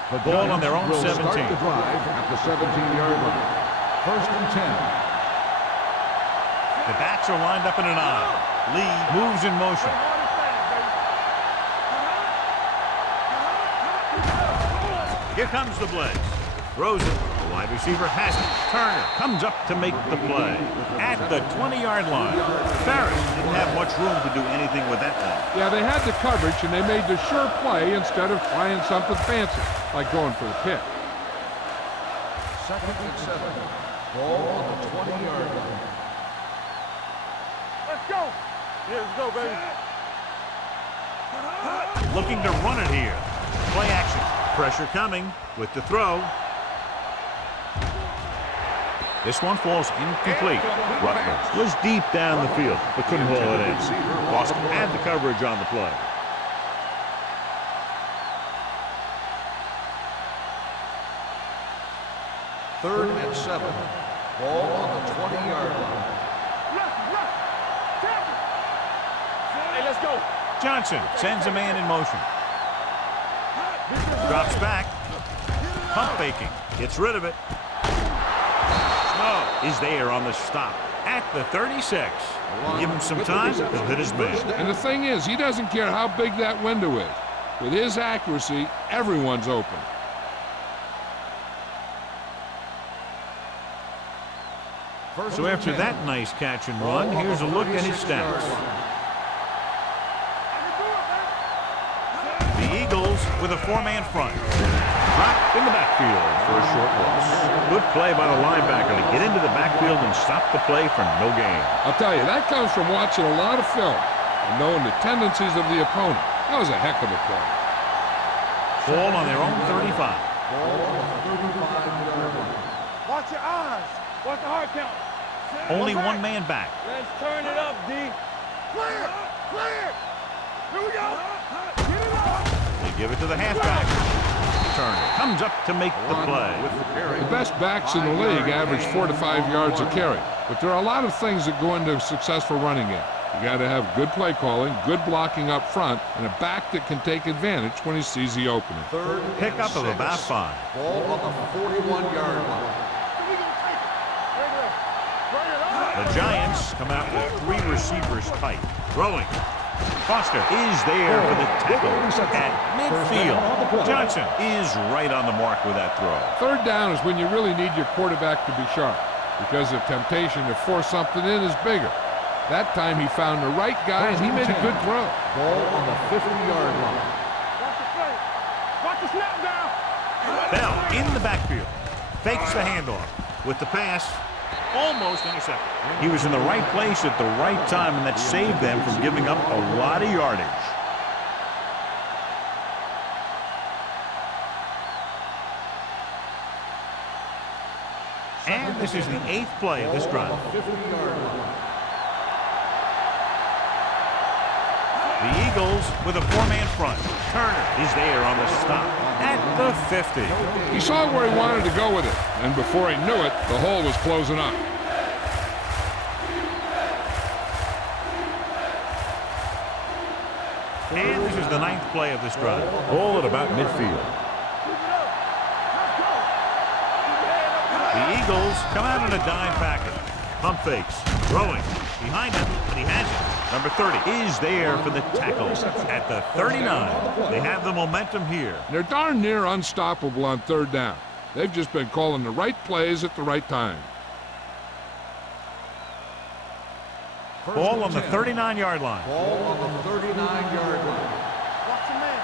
The ball on their own 17. Start the drive at the 17-yard line. 1st and 10. The backs are lined up in an I. Lee moves in motion. Here comes the blitz. Throws it. The wide receiver has it. Turner comes up to make the play at the 20-yard line. Ferris didn't have much room to do anything with that one. Yeah, they had the coverage, and they made the sure play instead of trying something fancy, like going for the pick. 2nd and 7. Ball on the 20-yard line. Let's go. Yeah, let's go, baby. Looking to run it here. Play action. Pressure coming with the throw. This one falls incomplete. Rutledge was deep down the field, but couldn't haul it in. Boston had the coverage on the play. Third and 7. Ball on the 20-yard line. Hey, let's go. Johnson sends a man in motion. Drops back. Pump faking. Gets rid of it. Snow is there on the stop at the 36. Give him some time, he'll hit his man. And the thing is, he doesn't care how big that window is. With his accuracy, everyone's open. So after that nice catch and run, here's a look at his stats. The Eagles with a 4-man front. Dropped in the backfield for a short loss. Good play by the linebacker to get into the backfield and stop the play for no gain. I'll tell you, that comes from watching a lot of film and knowing the tendencies of the opponent. That was a heck of a play. Ball on their own 35. Ball on the 35-yard line. Watch your eyes. Watch the hard count. Only one man back. Let's turn it up, D. Clear! Clear! Here we go! Get it up! They give it to the halfback. Turner comes up to make the play. The best backs in the league average 4 to 5 yards a carry, but there are a lot of things that go into a successful running game. You got to have good play calling, good blocking up front, and a back that can take advantage when he sees the opening. Third Pickup of about 5. Ball on the 41-yard line. The Giants come out with 3 receivers tight. Throwing. Foster is there for the tackle at midfield. Johnson is right on the mark with that throw. Third down is when you really need your quarterback to be sharp, because the temptation to force something in is bigger. That time he found the right guy and he made a good throw. Ball on the 50-yard line. Watch the play. Watch the snap down. Bell in the backfield. Fakes the handoff. With the pass, almost intercepted. He was in the right place at the right time, and that saved them from giving up a lot of yardage. And this is the 8th play of this drive. 50-yard line. The Eagles with a 4-man front. Turner is there on the stop at the 50. He saw where he wanted to go with it, and before he knew it, the hole was closing up. And this is the 9th play of this drive. Ball at about midfield. The Eagles come out in a dime package. Pump fakes. Throwing. Behind him, but he has it. Number 30 is there for the tackle at the 39. They have the momentum here. They're darn near unstoppable on third down. They've just been calling the right plays at the right time. Ball on the 39-yard line. Ball on the 39-yard line. Watch your man.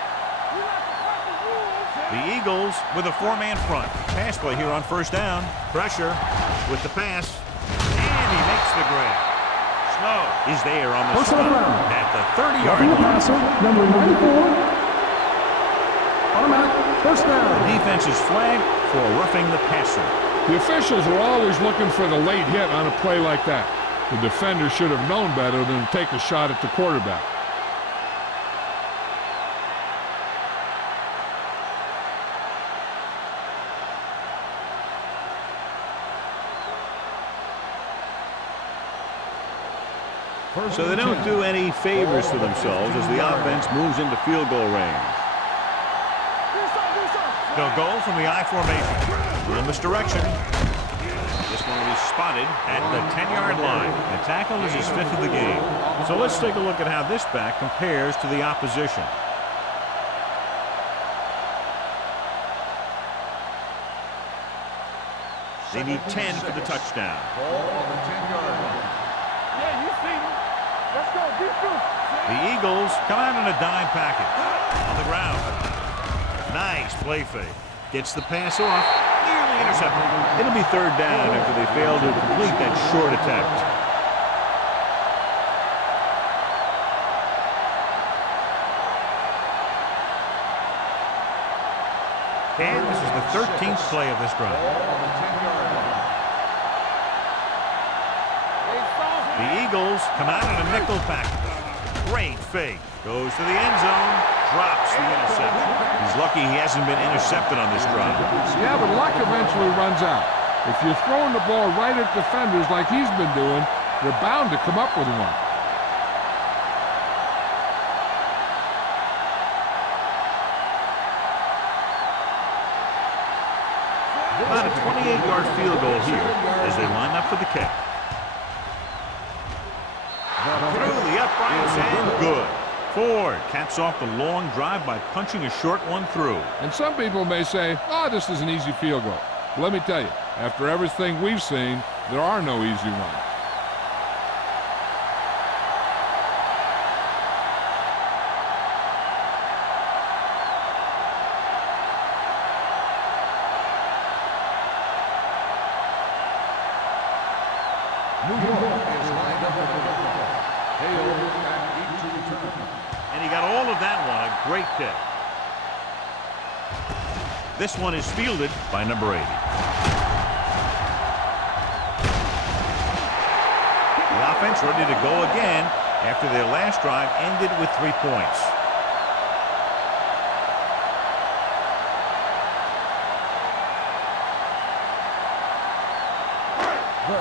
We like to cut the rules. The Eagles with a 4-man front. Pass play here on first down. Pressure with the pass. And he makes the grab. Snow is there on the Personal stop foul. at the 30-yard Roughing the line. passer, number 94. Automatic, first down. Defense is flagged for roughing the passer. The officials are always looking for the late hit on a play like that. The defender should have known better than to take a shot at the quarterback. So they don't do any favors to themselves as the offense moves into field goal range. They'll go from the I formation in this direction. This one will be spotted at the 10-yard line. The tackle is his 5th of the game. So let's take a look at how this back compares to the opposition. They need 10 for the touchdown. Ball on the 10-yard line. Yeah, you see me. Let's go. Defense. The Eagles come out in a dime package. On the ground. Nice play fake. Gets the pass off. Nearly intercepted. It'll be third down after they fail to complete that short attempt. And this is the 13th play of this drive. Ball on the 10-yard line. The Eagles come out in a nickel package. Great fake. Goes to the end zone. Drops the interception. He's lucky he hasn't been intercepted on this drive. Yeah, but luck eventually runs out. If you're throwing the ball right at defenders like he's been doing, they're bound to come up with one. About a 28-yard field goal here as they line up for the kick. Through the uprights and good. Ford caps off the long drive by punching a short one through. And some people may say, oh, this is an easy field goal. But let me tell you, after everything we've seen, there are no easy ones. New York is lined up with the football. Hale at each to return. And he got all of that one. A great kick. This one is fielded by number 80. offense ready to go again after their last drive ended with 3 points.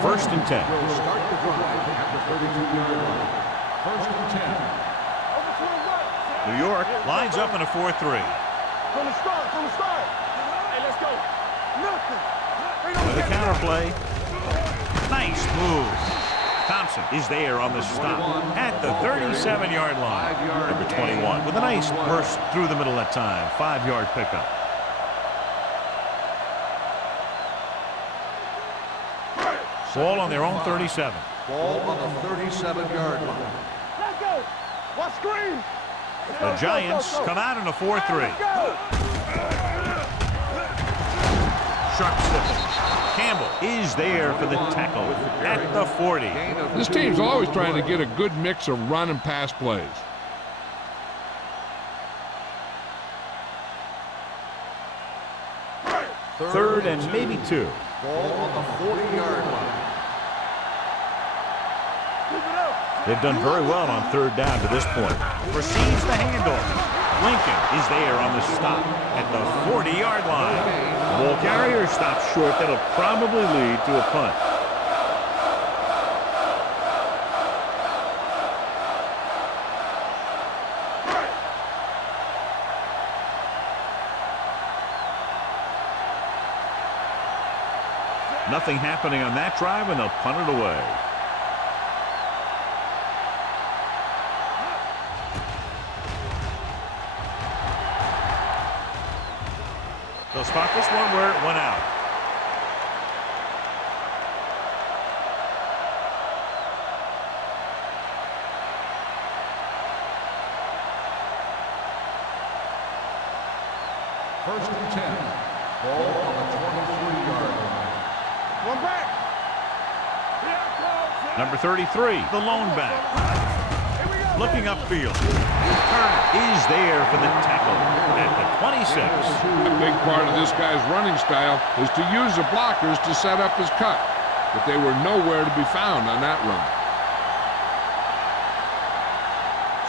First and 10. Will start the drive at the 32-yard line. First and 10. New York lines up in a 4-3. From the start, from the start. Hey, let's go. Nothing. With a counter play. Nice move. Thompson is there on the stop at the 37-yard line. Number 21 with a nice burst through the middle that time. 5-yard pickup. Ball on their own 37. Ball on the 37-yard line. Let's go. Watch screen. The Giants come out in a 4-3. Sharp slipping. Campbell is there for the tackle at the 40. This team's always trying to get a good mix of run and pass plays. Third and maybe 2. Ball on the 40-yard line. They've done very well on third down to this point. Receives the handoff. Lincoln is there on the stop at the 40-yard line. The ball carrier stops short. That'll probably lead to a punt. Nothing happening on that drive, and they'll punt it away. They'll spot this one where it went out. First and 10. Ball on the 23-yard line. One back. Number 33, the lone back. Looking upfield. Turner is there for the tackle at the 26. A big part of this guy's running style is to use the blockers to set up his cut, but they were nowhere to be found on that run.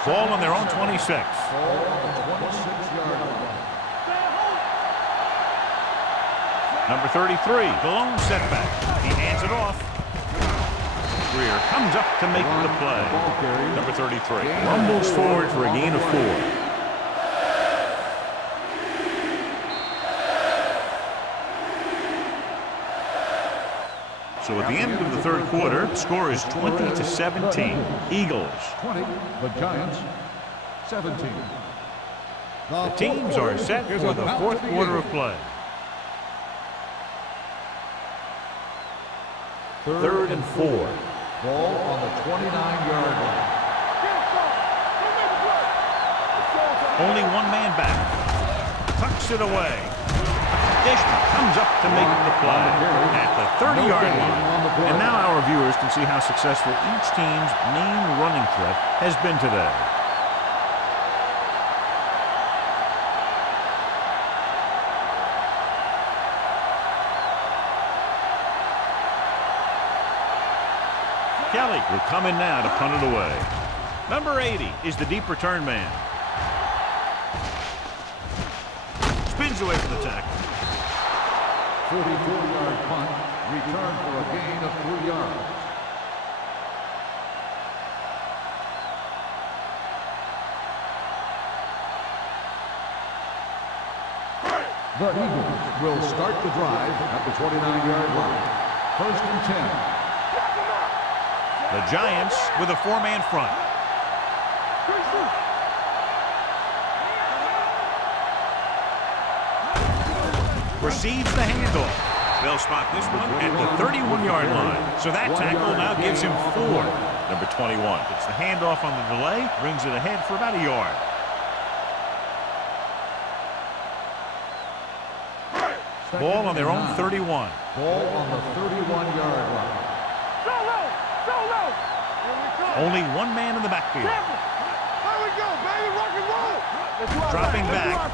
Ball on their own 26. Ball on the 26-yard line. Number 33, the lone setback. He hands it off. Greer comes up to make the play. Number 33 rumbles forward for a gain of 4. So at the end of the third quarter, the score is 20-17. Eagles. 20, the Giants, 17. The teams are set for the fourth quarter of play. Third and 4. Ball on the 29-yard line. Only one man back. Tucks it away. Dishman comes up to make the play at the 30-yard line. And now our viewers can see how successful each team's main running threat has been today. Kelly will come in now to punt it away. Number 80 is the deep return man. Spins away from the tackle. 44-yard punt, return for a gain of 3 yards. The Eagles will start the drive at the 29-yard line. First and 10. The Giants with a 4-man front. Receives the handoff. They'll spot this one at the 31-yard line. So that tackle now gives him 4. Number 21 gets the handoff on the delay, brings it ahead for about a yard. Ball on their own 31. Ball on the 31-yard line. Only one man in the backfield. There we go, baby. Rock and roll. Dropping back.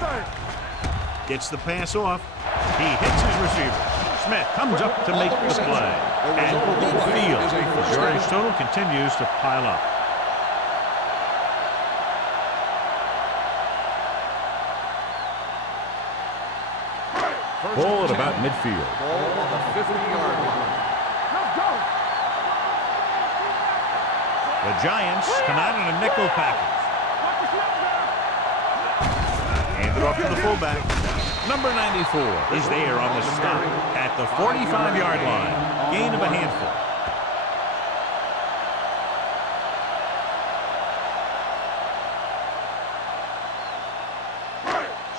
Gets the pass off. He hits his receiver. Smith comes up to make the play. At midfield, the yardage total continues to pile up. Ball at about midfield. Ball on the 50-yard line. Let's go. The Giants come out in a nickel package. Watch the snap now. Hand it off to the fullback. Number 94 is there on the stop at the 45-yard line. Gain of a handful.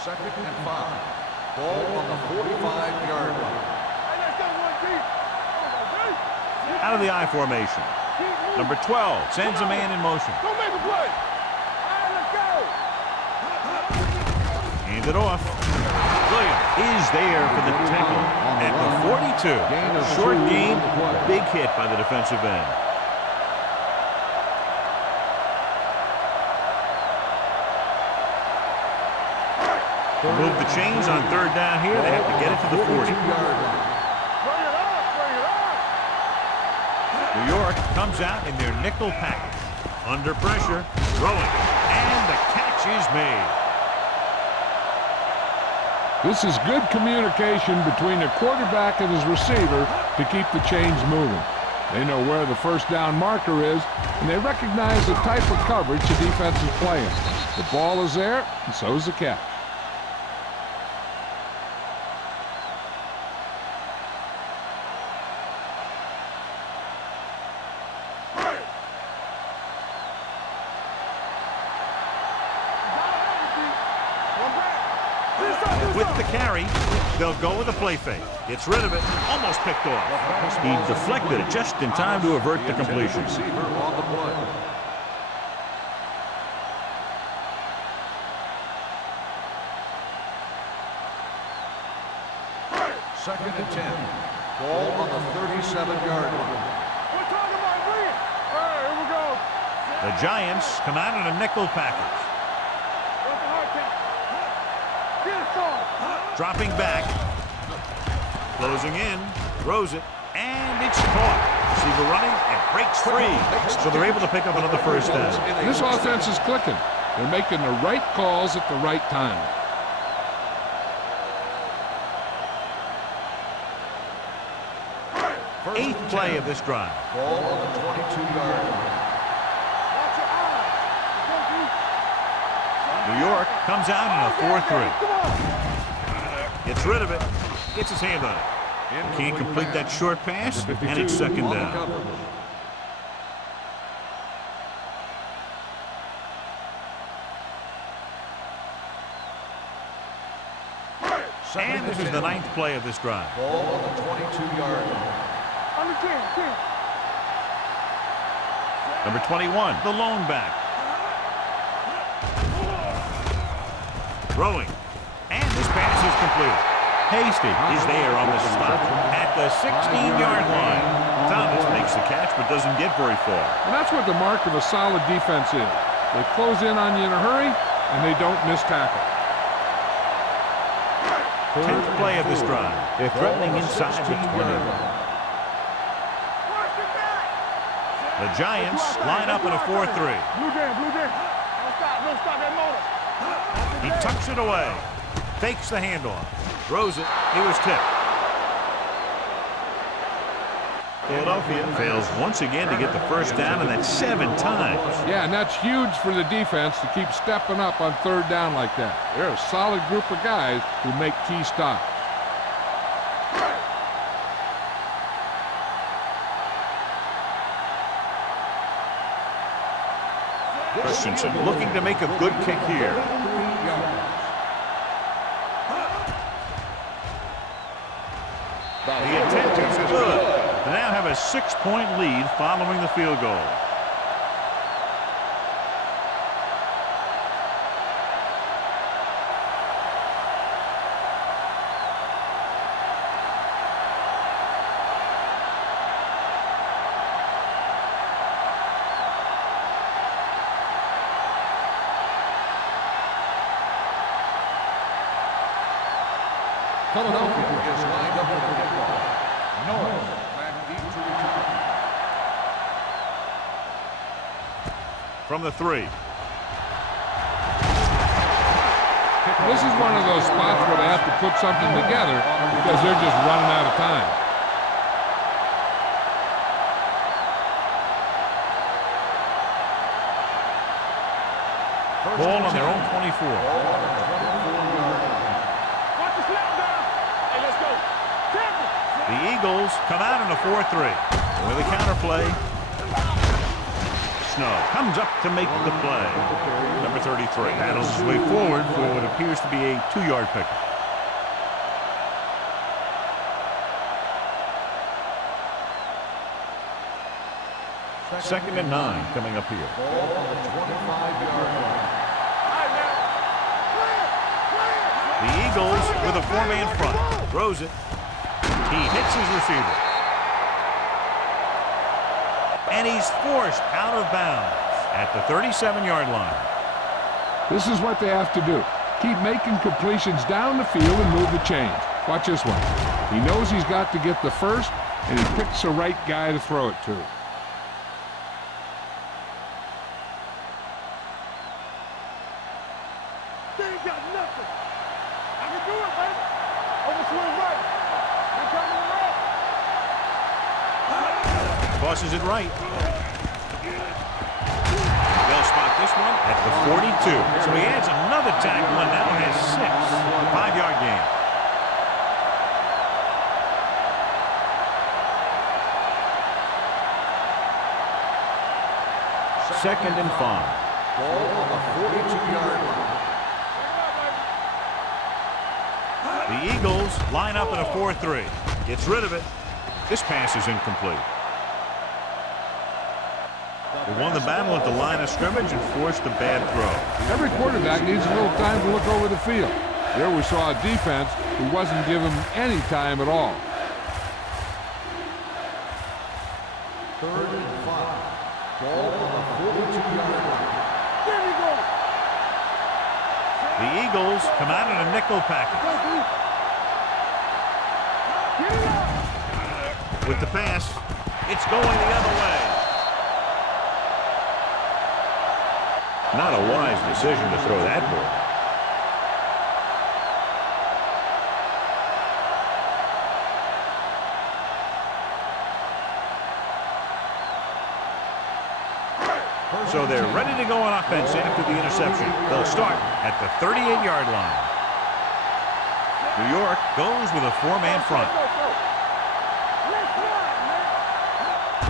Second and 5. Ball on the 45-yard line. Hey, let's go, 1G. Out of the I formation. Number 12 sends a man in motion. Don't make a play. All right, let's go. Hand it off. Williams is there for the tackle at the 42. Short gain, big hit by the defensive end. Move the chains on third down here. They have to get it to the 40. Bring it up, bring it up. New York comes out in their nickel package. Under pressure, throwing, and the catch is made. This is good communication between the quarterback and his receiver to keep the chains moving. They know where the first down marker is, and they recognize the type of coverage the defense is playing. The ball is there, and so is the catch. With the carry, they'll go with a play fake. Gets rid of it, almost picked off. He deflected it just in time to avert the completion. Receiver on the play. Second and 10. Ball on the 37-yard line. We're talking about bring it. All right, here we go. The Giants come out in a nickel package. What's the hard count? Get it started. Dropping back. Closing in. Throws it. And it's caught. Receiver running and breaks free. So they're able to pick up another first down. This offense is clicking. They're making the right calls at the right time. Eighth play of this drive. Ball on the 22-yard line. Watch your eyes. Go deep. New York comes out in a 4-3. Come on. Gets rid of it. Gets his hand on it. Can't complete that short pass, and it's second down. And this is the ninth play of this drive. Ball on the 22-yard line. Under 10, 10. Number 21, the lone back. Throwing. And this pass is completed. Hasty is there on the stop at the 16-yard line. Thomas makes the catch but doesn't get very far. And that's what the mark of a solid defense is. They close in on you in a hurry, and they don't miss tackle. 10th play of this drive. They're threatening inside the 20. The Giants line up in a 4-3. Blue jam, blue jam. Don't stop that motor. He tucks it away. Fakes the handoff. Throws it. It was tipped. Philadelphia fails once again to get the first down, and that's 7 times. Yeah, and that's huge for the defense to keep stepping up on third down like that. They're a solid group of guys who make key stops. Christensen looking to make a good kick here. The attempt is good. They now have a 6-point lead following the field goal. Philadelphia is lined up with the kickoff. From the 3. This is one of those spots where they have to put something together because they're just running out of time. Ball on their own 24. Watch the snap down. Hey, let's go. Careful. The Eagles come out in a 4-3. With a counterplay. Snow comes up to make the play. Number 33 battles his way forward for what appears to be a 2-yard pickup. Second and 9 coming up here. The Eagles with a 4-man front. Throws it. He hits his receiver. And he's forced out of bounds at the 37-yard line. This is what they have to do. Keep making completions down the field and move the chains. Watch this one. He knows he's got to get the first, and he picks the right guy to throw it to. They ain't got nothing. I can do it, baby. Overswing right. They're coming around. Tosses it right. They'll spot this one at the 42. So he adds another tackle and now has 6. 5-yard gain. Second and 5. Ball on the 42-yard line. The Eagles line up in a 4-3. Gets rid of it. This pass is incomplete. They won the battle at the line of scrimmage and forced a bad throw. Every quarterback needs a little time to look over the field. There we saw a defense who wasn't given any time at all. Third and 5. Ball on the 42-yard line. There we go. The Eagles come out in a nickel package. Get it up. With the pass, it's going the other way. Not a wise decision to throw that ball. So they're ready to go on offense after the interception. They'll start at the 38-yard line. New York goes with a 4-man front.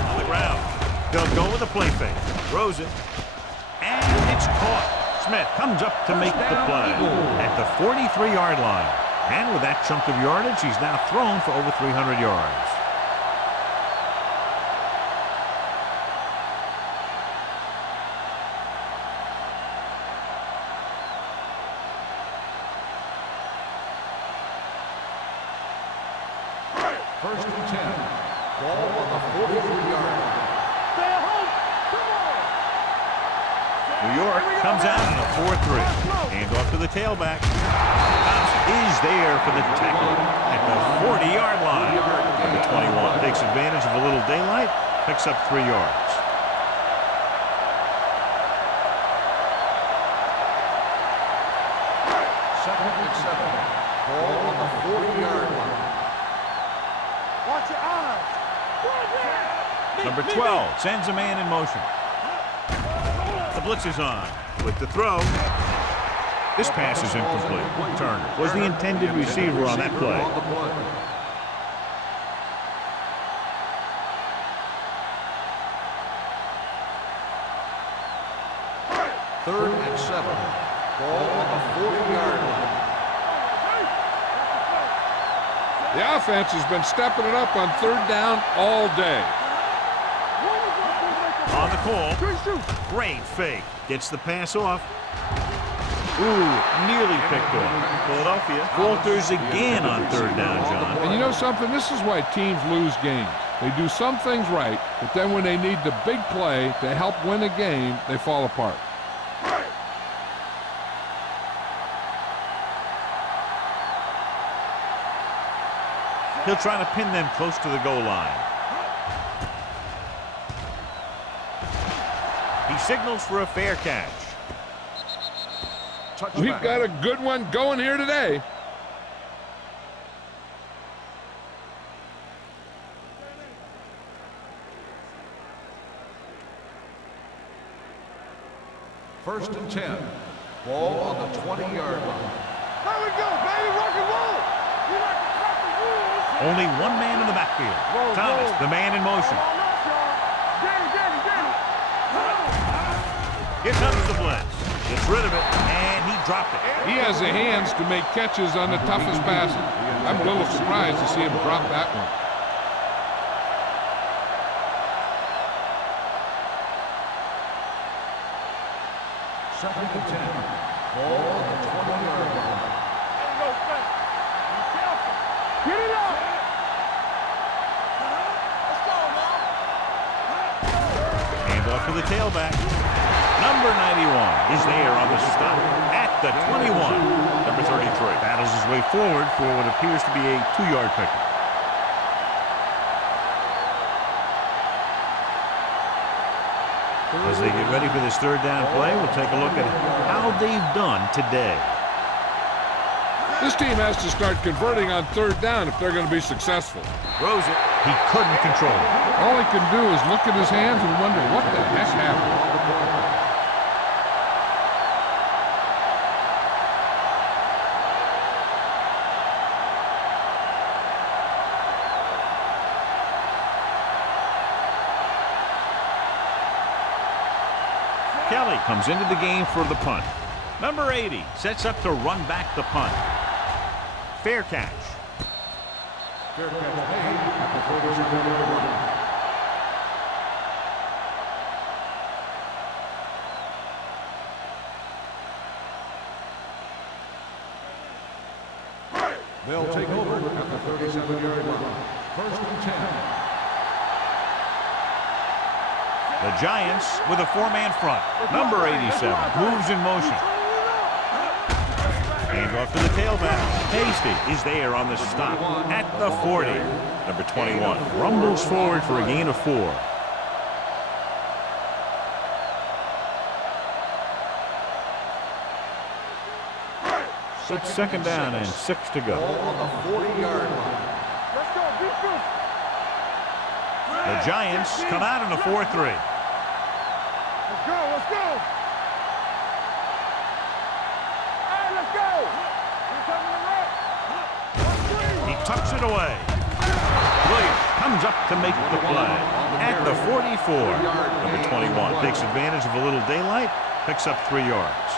On the ground. They'll go with a play fake. Throws it. And it's caught. Smith comes up to make the play at the 43-yard line. And with that chunk of yardage, he's now thrown for over 300 yards. First and 10. Ball on the 43-yard line. Stay at home. Come on. New York comes out in a 4-3. Hand off to the tailback. Thompson is there for the tackle at the 40-yard line. Number 21 takes advantage of a little daylight, picks up 3 yards. Second and 7. Ball on the 40-yard line. Watch your eyes. Number 12 sends a man in motion. The blitz is on with the throw. This pass is incomplete. Turner was the intended receiver on that play. Third and 7. Ball on the 40-yard line. The offense has been stepping it up on 3rd down all day. On the call. Great fake. Gets the pass off. Ooh, nearly picked off. Philadelphia falters again on 3rd down, John. And you know something? This is why teams lose games. They do some things right, but then when they need the big play to help win a game, they fall apart. He'll try to pin them close to the goal line. He signals for a fair catch. We've got a good one going here today. First and 10. Ball on the 20-yard line. There we go, baby. Rock and roll. We like to cut the rules. Only one man in the backfield. Thomas, the man in motion. Here comes the blitz. Gets rid of it, and he dropped it. He has the hands to make catches on the toughest passes. I'm a little surprised to see him drop that one. Second and 10. Ball on the 20-yard line. Get it up. Let's go now. Hand off to the tailback. Number 91 is there on the stop at the 21. Number 33 battles his way forward for what appears to be a 2-yard pickup. As they get ready for this third down play, we'll take a look at how they've done today. This team has to start converting on third down if they're going to be successful. Throws it. He couldn't control it. All he can do is look at his hands and wonder what the heck happened. Kelly comes into the game for the punt. Number 80 sets up to run back the punt. Fair catch. Fair catch made at the 37-yard line. They'll take over at the 37-yard line. First and 10. The Giants with a 4-man front. Number 87 moves in motion. Hand off to the tailback. Hasty is there on the stop at the 40. Number 21 rumbles forward for a gain of 4. So it's second down and 6 to go. Ball on the 40-yard line. Let's go, defense. The Giants come out in a 4-3. Let's go, let's go. Hey, let's go. We're coming to left. He tucks it away. Williams comes up to make the play at the 44. Number 21 takes advantage of a little daylight, picks up 3 yards.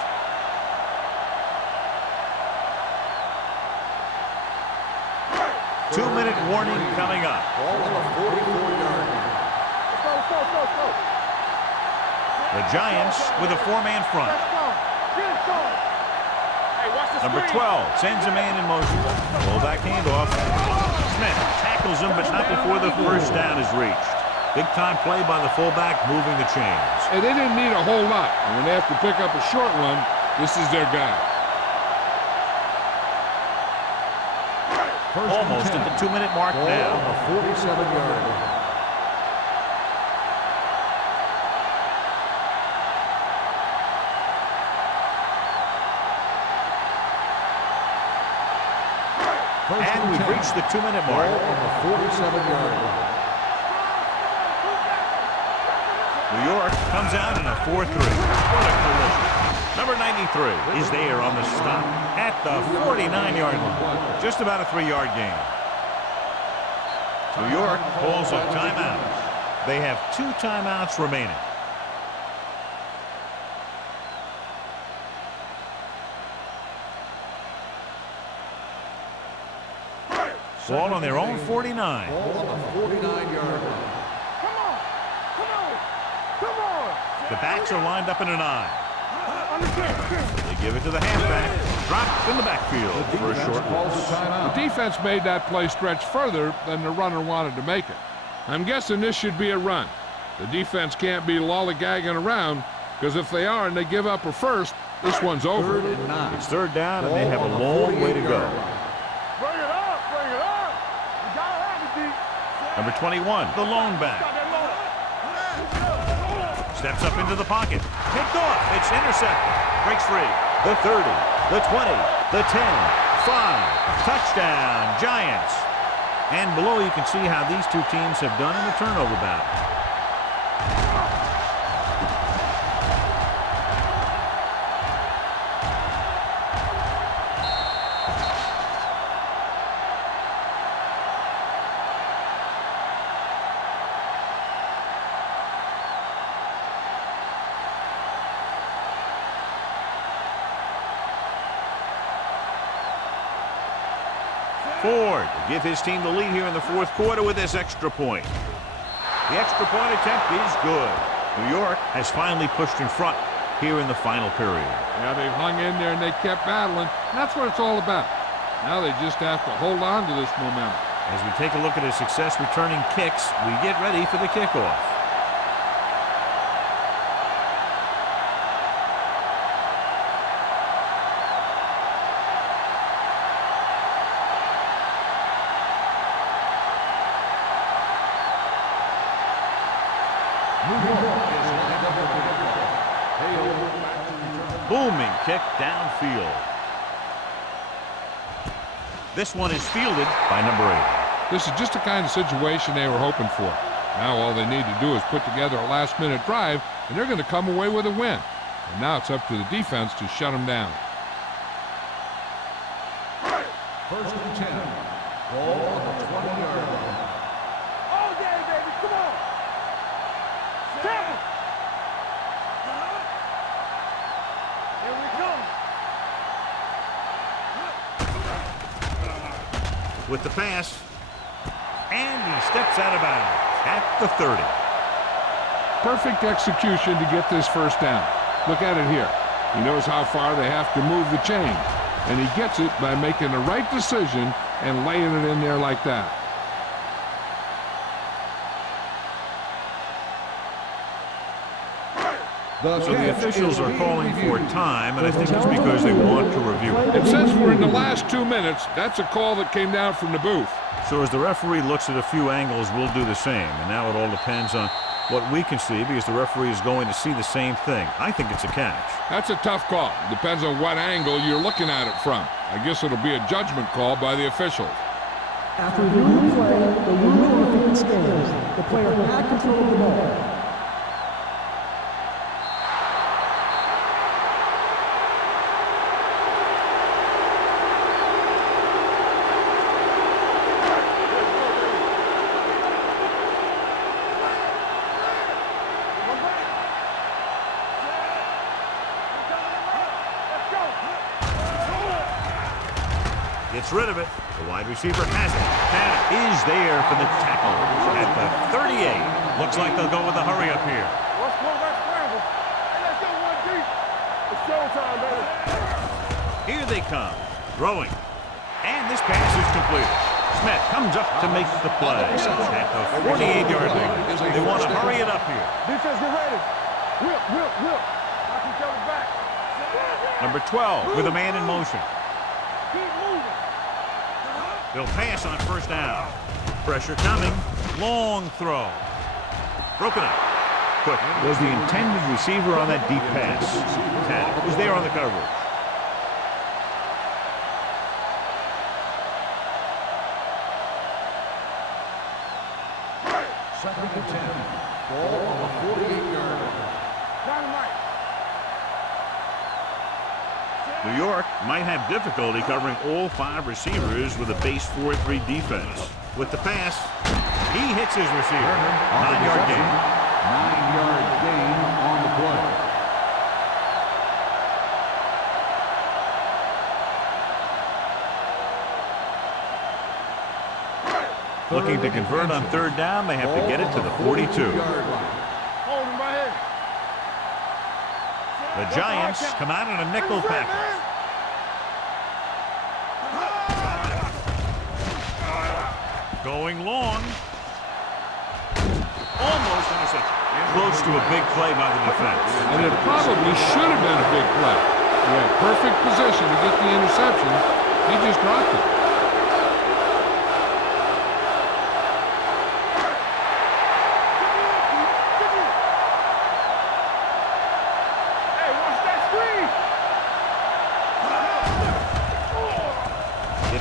Two-minute warning coming up. Ball on the 44-yard line. Let's go. The Giants with a 4-man front. Let's go. Get it going. Hey, watch the Number screen. 12 sends a man in motion. Fullback handoff. Smith tackles him, but not before the first down is reached. Big-time play by the fullback, moving the chains. And they didn't need a whole lot. And when they have to pick up a short one, this is their guy. Almost at the 2-minute mark Ball now. on the 47-yard line. And we've reached the 2-minute mark. Ball on the 47-yard line. New York comes out in a 4-3. What a collision. Number 93 is there on the stop at the 49-yard line. Just about a 3-yard gain. New York pulls a timeout. They have 2 timeouts remaining. Ball on their own 49. Ball on the 49-yard line. Come on. The backs are lined up in an I. Understand. They give it to the halfback. Dropped in the backfield for a short Calls a loss. timeout. The defense made that play stretch further than the runner wanted to make it. I'm guessing this should be a run. The defense can't be lollygagging around, because if they are and they give up a first, this one's over. 3rd and 9. It's third down, and they have a long way to go. Bring it up. You got Number 21, the lone back. Steps up into the pocket. Picked off. It's intercepted. Breaks free. The 30, the 20, the 10, 5. Touchdown, Giants. And below you can see how these two teams have done in the turnover battle. Ford to give his team the lead here in the fourth quarter with this extra point. The extra point attempt is good. New York has finally pushed in front here in the final period. Yeah, they've hung in there and they kept battling. That's what it's all about. Now they just have to hold on to this momentum. As we take a look at his success returning kicks, we get ready for the kickoff. Booming kick downfield. This one is fielded by number 8. This is just the kind of situation they were hoping for. Now all they need to do is put together a last-minute drive, and they're going to come away with a win. And now it's up to the defense to shut them down. First and 10. Ball on the 20-yard line. All day, baby. Come on. Tackle. Here we go. With the pass, and he steps out of bounds at the 30. Perfect execution to get this first down. Look at it here. He knows how far they have to move the chain, and he gets it by making the right decision and laying it in there like that. So the officials are calling for time, and I think it's because they want to review it. And since we're in the last 2 minutes, that's a call that came down from the booth. So as the referee looks at a few angles, we'll do the same. And now it all depends on what we can see, because the referee is going to see the same thing. I think it's a catch. That's a tough call. Depends on what angle you're looking at it from. I guess it'll be a judgment call by the officials. After reviewing the play, the rule on the field stands. The player had control of the ball. Gets rid of it. The wide receiver has it. That is there for the tackle at the 38. Looks like they'll go with the hurry up here. Let's go back scramble. Hey, let's go one deep. It's showtime, baby. Here they come. Throwing. And this pass is completed. Smith comes up to make the play at the 48-yard line. They want to hurry it up here. Defense, get ready. Whip, whip, whip. Knock each other back. Number 12 with a man in motion. Keep moving. They'll pass on first down. Pressure coming. Long throw. Broken up. Quick was the intended receiver on that deep pass. Tanner was there on the coverage. Second and 10. Ball on the 48-yard line. Dynamite. New York might have difficulty covering all 5 receivers with a base 4-3 defense. With the pass, he hits his receiver. 9-yard gain. 9-yard gain on the play. Looking to convert on third down, they have to get it to the 42. Hold him right here. The Giants come out in a nickel package. Going long. Almost intercepted. Close to a big play by the defense. And it probably should have been a big play. He had perfect position to get the interception. He just dropped it.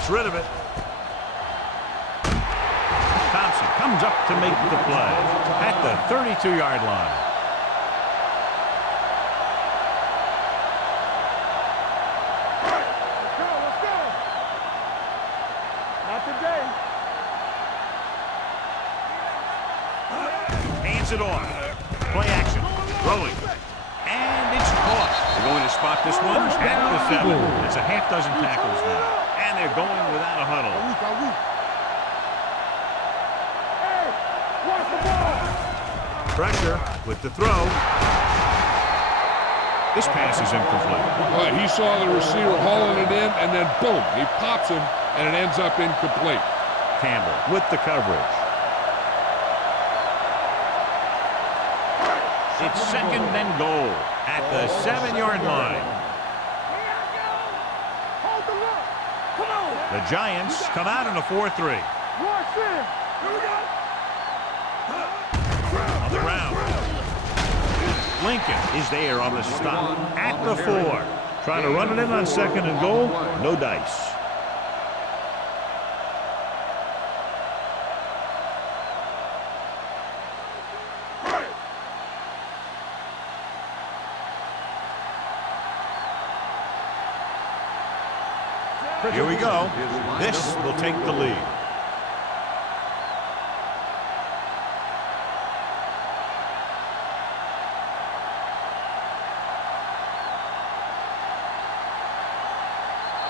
Gets rid of it. Thompson comes up to make the play at the 32-yard line. Let's go. Not today. Hands it off. Play action. Rolling. And it's caught. They're going to spot this one at the 7. It's a half dozen tackles now. And they're going without a huddle. Hey, watch the ball. Pressure with the throw. This pass is incomplete. He saw the receiver hauling it in, and then boom, he pops him, and it ends up incomplete. Campbell with the coverage. It's 2nd and goal at the 7-yard line. Hold the look. Come on. The Giants come out in a 4-3. Watch this. Here we go. On the ground. Lincoln is there on the stop at the 4. Trying to run it in on 2nd and goal. No dice. Here we go. This will take the lead.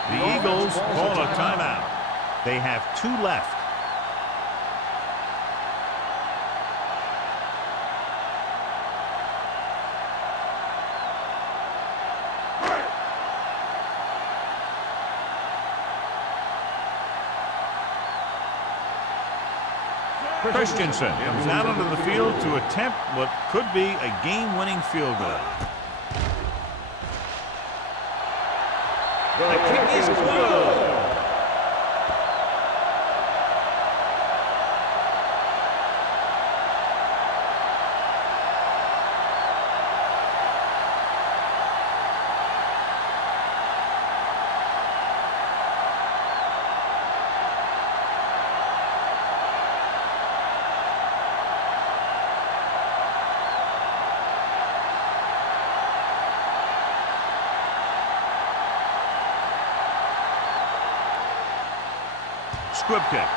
The Eagles call a timeout. They have 2 left. Christensen comes out onto the field to attempt what could be a game-winning field goal. The kick is good. Squib kick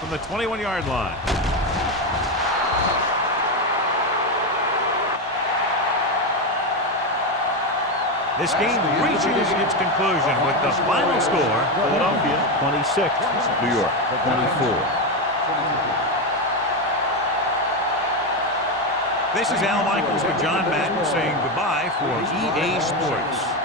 from the 21-yard line. This game reaches its conclusion with the final score: Philadelphia 26, New York 24. This is Al Michaels with John Madden saying goodbye for EA Sports.